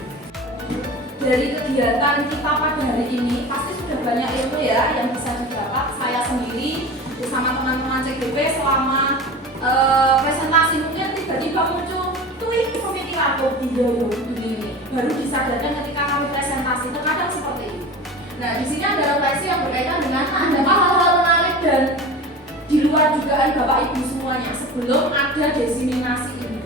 Dari kegiatan kita pada hari ini pasti sudah banyak ilmu ya yang bisa didapat. Saya sendiri bersama teman-teman CGP selama presentasi mungkin tiba-tiba muncul tweet pemikiran video ini baru disadarkan ketika kami presentasi, terkadang seperti itu. Nah, di sini ada refleksi yang berkaitan dengan adakah hal-hal menarik dan di luar dugaan Bapak Ibu semuanya sebelum ada diseminasi ini.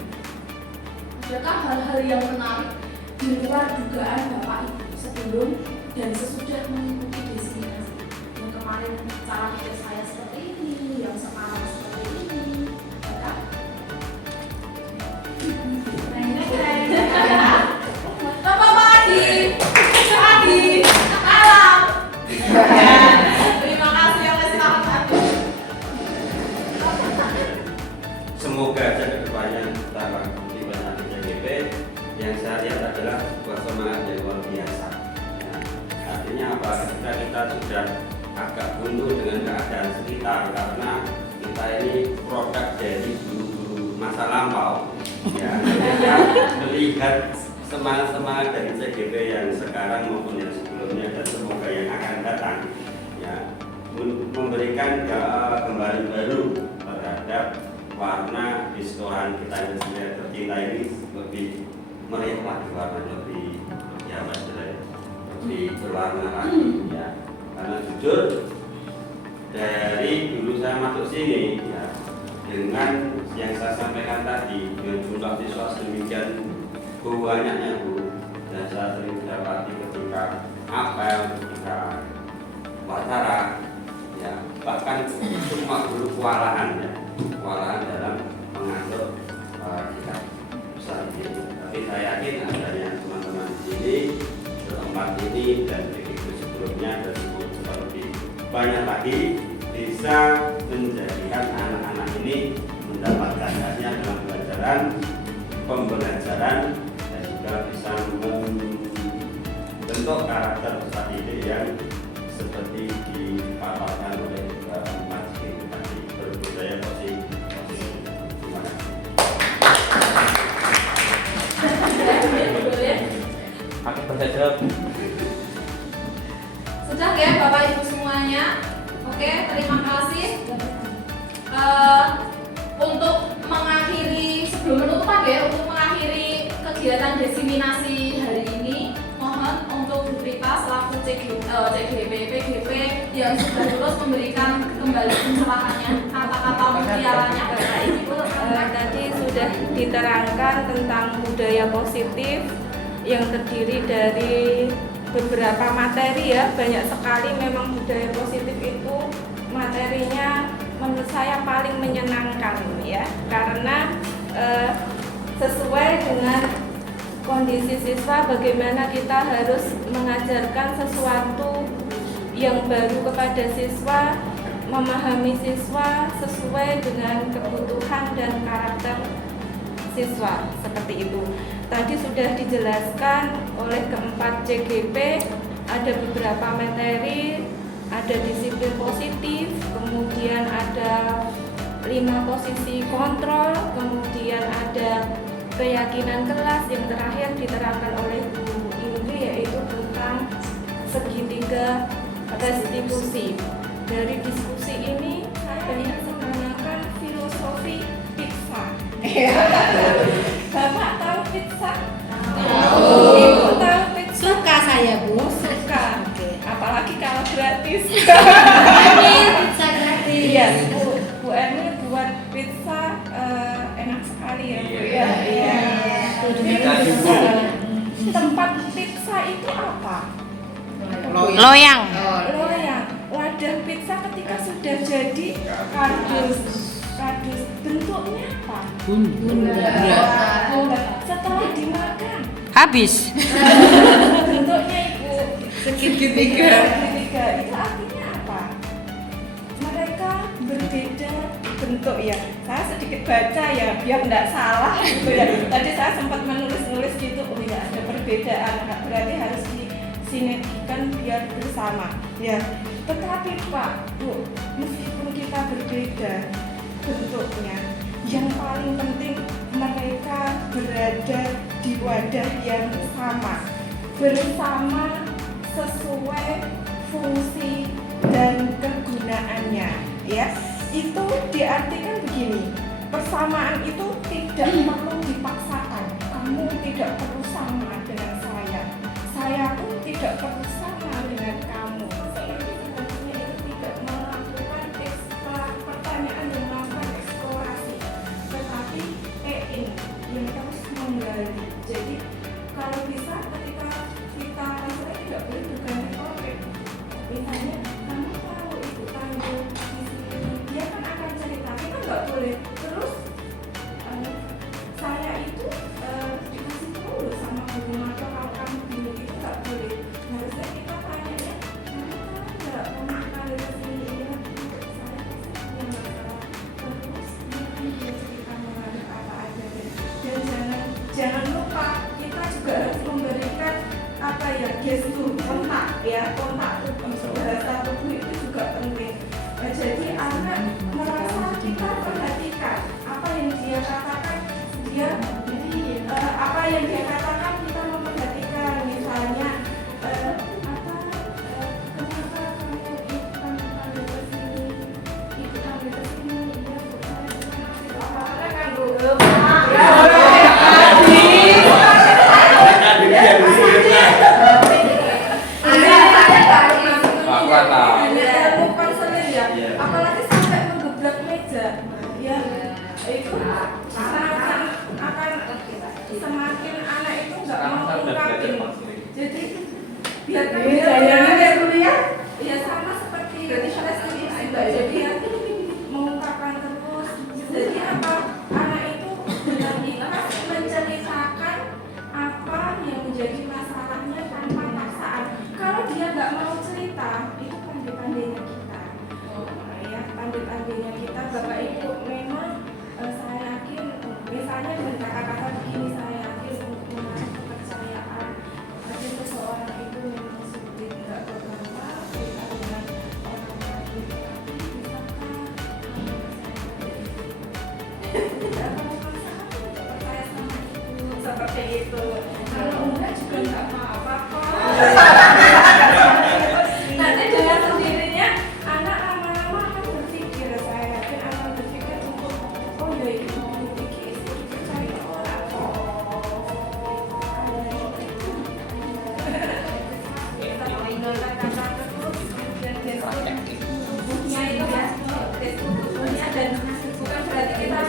Adakah hal-hal yang menarik di luar dugaan Bapak Ibu sebelum dan sesudah mengikuti diseminasi? Yang kemarin cara pikir saya seperti ini, yang sekarang seperti ini, ya kan? Bapak Adi, alam. Terima kasih yang selamat. Semoga aja kedepannya kita akan lebih banyak di CGP. Yang saya lihat adalah sebuah semangat yang luar biasa. Ya, artinya apa? Ketika kita sudah agak buntu dengan keadaan sekitar karena kita ini produk dari guru-guru masa lampau. Ya, kita melihat semangat-semangat dari CGP yang sekarang maupun yang sebelumnya dan semoga yang akan datang, ya, memberikan gambaran baru terhadap warna di sekolahan kita yang sebenarnya tercinta ini lebih meriah lagi, warna lebih lebih berwarna lagi, ya. Karena jujur dari dulu saya masuk sini, ya, dengan yang saya sampaikan tadi dengan jumlah siswa sedemikian banyaknya Bu, dan saya sering dapati ketika apel, ketika wawancara, ya, bahkan semua guru kewalahan, ya, kewalahan dalam mengatur kita besar ini. Tapi saya yakin adanya teman-teman di sini, tempat ini dan begitu sebelumnya dan lebih banyak lagi bisa menjadikan anak-anak ini mendapatkan haknya dalam pelajaran, pembelajaran, dan juga bisa membentuk karakter peserta didik yang seperti dipaparkan oleh Pak Cik tadi, berbudaya positif. Terima kasih. Aku berjawab. Sudah ya Bapak Ibu semuanya. Oke, terima kasih. Untuk mengakhiri, sebelum penutupan ya, untuk mengakhiri kegiatan diseminasi hari ini, mohon untuk Bu Rita selaku CGP, PGP yang sudah terus memberikan kembali pencerahannya, kata-kata mutiaranya. Ibu tadi sudah diterangkan tentang budaya positif yang terdiri dari beberapa materi ya, banyak sekali memang budaya positif itu materinya menurut saya paling menyenangkan ya, karena sesuai dengan kondisi siswa bagaimana kita harus mengajarkan sesuatu yang baru kepada siswa, memahami siswa sesuai dengan kebutuhan dan karakter siswa, seperti itu. Tadi sudah dijelaskan oleh keempat CGP, ada beberapa materi, ada disiplin positif, kemudian ada 5 posisi kontrol, kemudian ada keyakinan kelas, yang terakhir diterangkan oleh Bu Indri yaitu tentang segitiga restitusi. Dari diskusi ini saya banyak menanyakan filosofi Pixar. Bapak tahu pizza? Tahu. Ibu tahu pizza? Suka saya, Bu. Suka. Apalagi kalau gratis. Pizza gratis. Iya, Bu Emil buat pizza enak sekali ya, Bu. Iya. Iya. Pizza. Tempat pizza itu apa? Loyang. Loyang. Wadah pizza ketika sudah jadi kardus. Bentuknya apa? Bulat. Setelah dimakan Habis. bentuknya Ibu Segitiga. itu artinya apa? Mereka berbeda bentuk ya. Saya sedikit baca ya biar tidak salah gitu ya. Tadi saya sempat menulis gitu, oh ya ada perbedaan, berarti harus disinergikan biar bersama ya. Tetapi Pak, Bu, meskipun kita berbeda bentuknya, yang paling penting mereka berada di wadah yang sama, bersama sesuai fungsi dan kegunaannya ya. Itu diartikan begini, persamaan itu tidak perlu dipaksakan. Kamu tidak perlu sama dengan saya pun tidak perlu sama dengan kamu. Seperti sebenarnya itu tidak melakukan pertanyaan yang melakukan eksplorasi, tetapi yang terus menggali. Jadi kalau bisa ketika kita masalah tidak boleh berganti topik. Misalnya kamu tahu ibu tanggung di sini, dia kan akan cerita, kita nggak boleh terus saya itu dikasih tahu loh sama guru atau kalau kamu gini itu nggak boleh. Harusnya kita tanya kamu tahu nggak kamu kali kesini ya saya punya masalah terus dia cerita mengenai apa aja dan jangan lupa kita juga harus memberikan apa ya gestur kontak bahasa tubuh itu juga penting. Jadi anak merasa kita perhatikan apa yang dia katakan, apa yang dia katakan kita memperhatikan. Misalnya kenapa kamu ambil kesini ya apa kan Bu? Apalagi sampai menggebrak meja ya, itu akan semakin anak itu nggak mau ungkapin. Jadi biar dia kuliah ya sama seperti tes juga, jadi ya mengungkapkan terus. Jadi apa, anak itu dengan ikhlas menceritakan apa yang menjadi masalahnya tanpa paksaan. Kalau dia nggak mau cerita, itu pandai-pandainya kita. Ya, pandai-pandainya kita, Bapak Ibu, memang saya yakin, misalnya dengan kata-kata begini, saya yakin untuk menarik kepercayaan bagi seseorang itu memang sulit, nggak gampang kita dengan orang lain. Tapi bisakah tidak ada masalah untuk percaya sama ibu seperti itu? Kalau enggak juga nggak apa-apa kok. Nanti dengan sendirinya anak lama-lama akan berpikir, saya yakin akan berpikir untuk oh ya itu memiliki istri percaya orang. Kita meninggalkan kata terus dan tubuhnya itu ya, tubuhnya, dan bukan berarti kita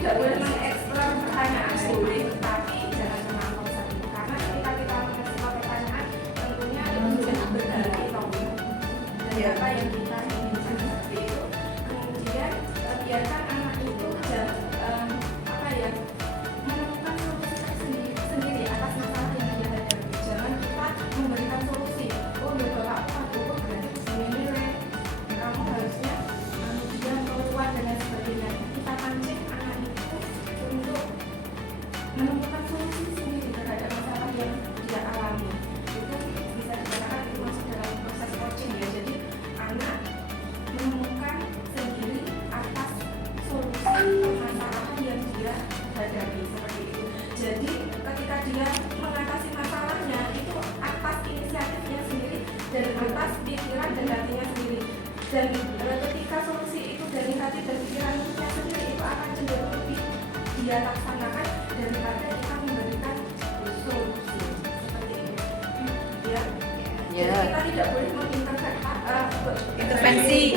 tidak boleh mengeksplor pertanyaan, boleh, tapi jangan terlampau sering. Karena ketika kita mengeksplor pertanyaan, tentunya itu menjadi berarti topik dari apa yang kita inginkan seperti itu. Kemudian biarkan anak itu menemukan solusi sendiri atas masalah yang dia hadapi. Jangan kita memberikan solusi. Oh ya bapakku aku berarti kesini nilai, kamu harusnya dia keluar dan lain sebagainya. Kita pancing anak itu untuk menemukan solusi sendiri terhadap masalah yang dia alami. Itu bisa dikatakan itu masuk dalam proses coaching ya. Jadi anak menemukan sendiri atas solusi permasalahan yang dia hadapi seperti itu. Jadi ketika dia mengatasi masalahnya itu atas inisiatifnya sendiri dan atas pikiran dan hatinya sendiri. Dan ketika solusi itu dari hati dan pikirannya sendiri, itu akan cenderung lebih dia dia laksanakan daripada kita memberikan solusi seperti itu. Ya. Ya. Jadi kita tidak boleh mengintervensi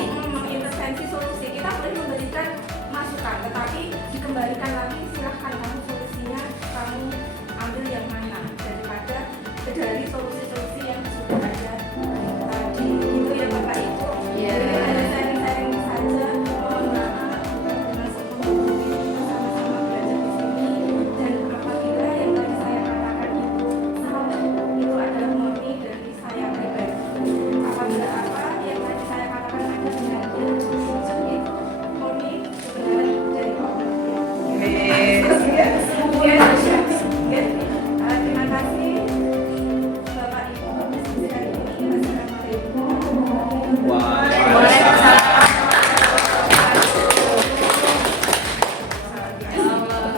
solusi. Kita boleh memberikan masukan, tetapi dikembalikan lagi silahkan kamu solusinya kamu ambil yang mana daripada dari solusi-solusi yang sudah ada tadi. Itu ya Bapak Ibu. Ya. Jadi ada sharing-sharing saja. Mohon maaf dengan sepenuhnya sama-sama belajar di sini. Dan apabila yang tadi saya katakan itu salah, itu adalah murni dari saya pribadi. Apabila apa yang tadi saya katakan ada benarnya, itu murni kebenaran dari Allah. Terima kasih Bapak Ibu diskusi hari ini. Assalamualaikum.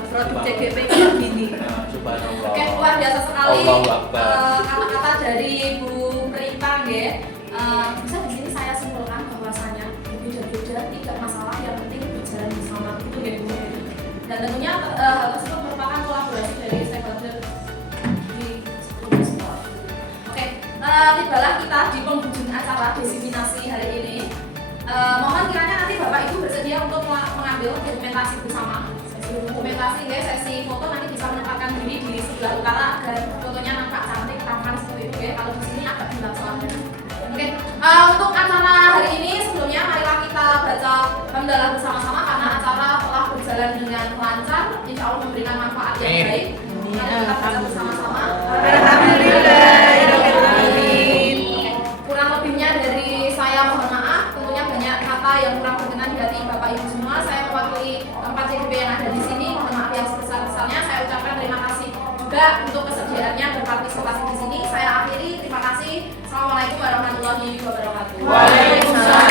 Produk CGP kayak gini. Subhanallah. Oke, luar biasa sekali Allahu Akbar. kata-kata dari Bu Prita ya. Bisa di sini saya simpulkan bahwasanya beda-beda tidak masalah, yang penting berjalan bersama itu ya Bu. Dan tentunya hal tersebut merupakan kolaborasi dari stakeholder di sekolah. Oke, tibalah kita di penghujung acara diseminasi hari ini. Mohon kiranya nanti Bapak Ibu bersedia untuk mengambil dokumentasi bersama. Dokumentasi ya, sesi foto nanti bisa menempatkan diri di sebelah utara agar fotonya nampak cantik, tampan seperti itu ya. Kalau di sini agak gelap soalnya. Oke, untuk acara hari ini sebelumnya marilah kita baca hamdalah bersama-sama karena acara telah berjalan dengan lancar, insya Allah memberikan manfaat yang baik. Mari kita baca bersama-sama. Alhamdulillahirobbilalamin. Kurang lebihnya dari saya mohon maaf, tentunya banyak kata yang kurang berkenan di hati Bapak Ibu semua. Saya mewakili tempat CGP yang ada di sini, mohon maaf yang sebesar-besarnya. Saya ucapkan terima kasih juga untuk kesediaannya berpartisipasi di sini. Saya akhiri, terima kasih. Assalamualaikum warahmatullahi wabarakatuh. Waalaikumsalam.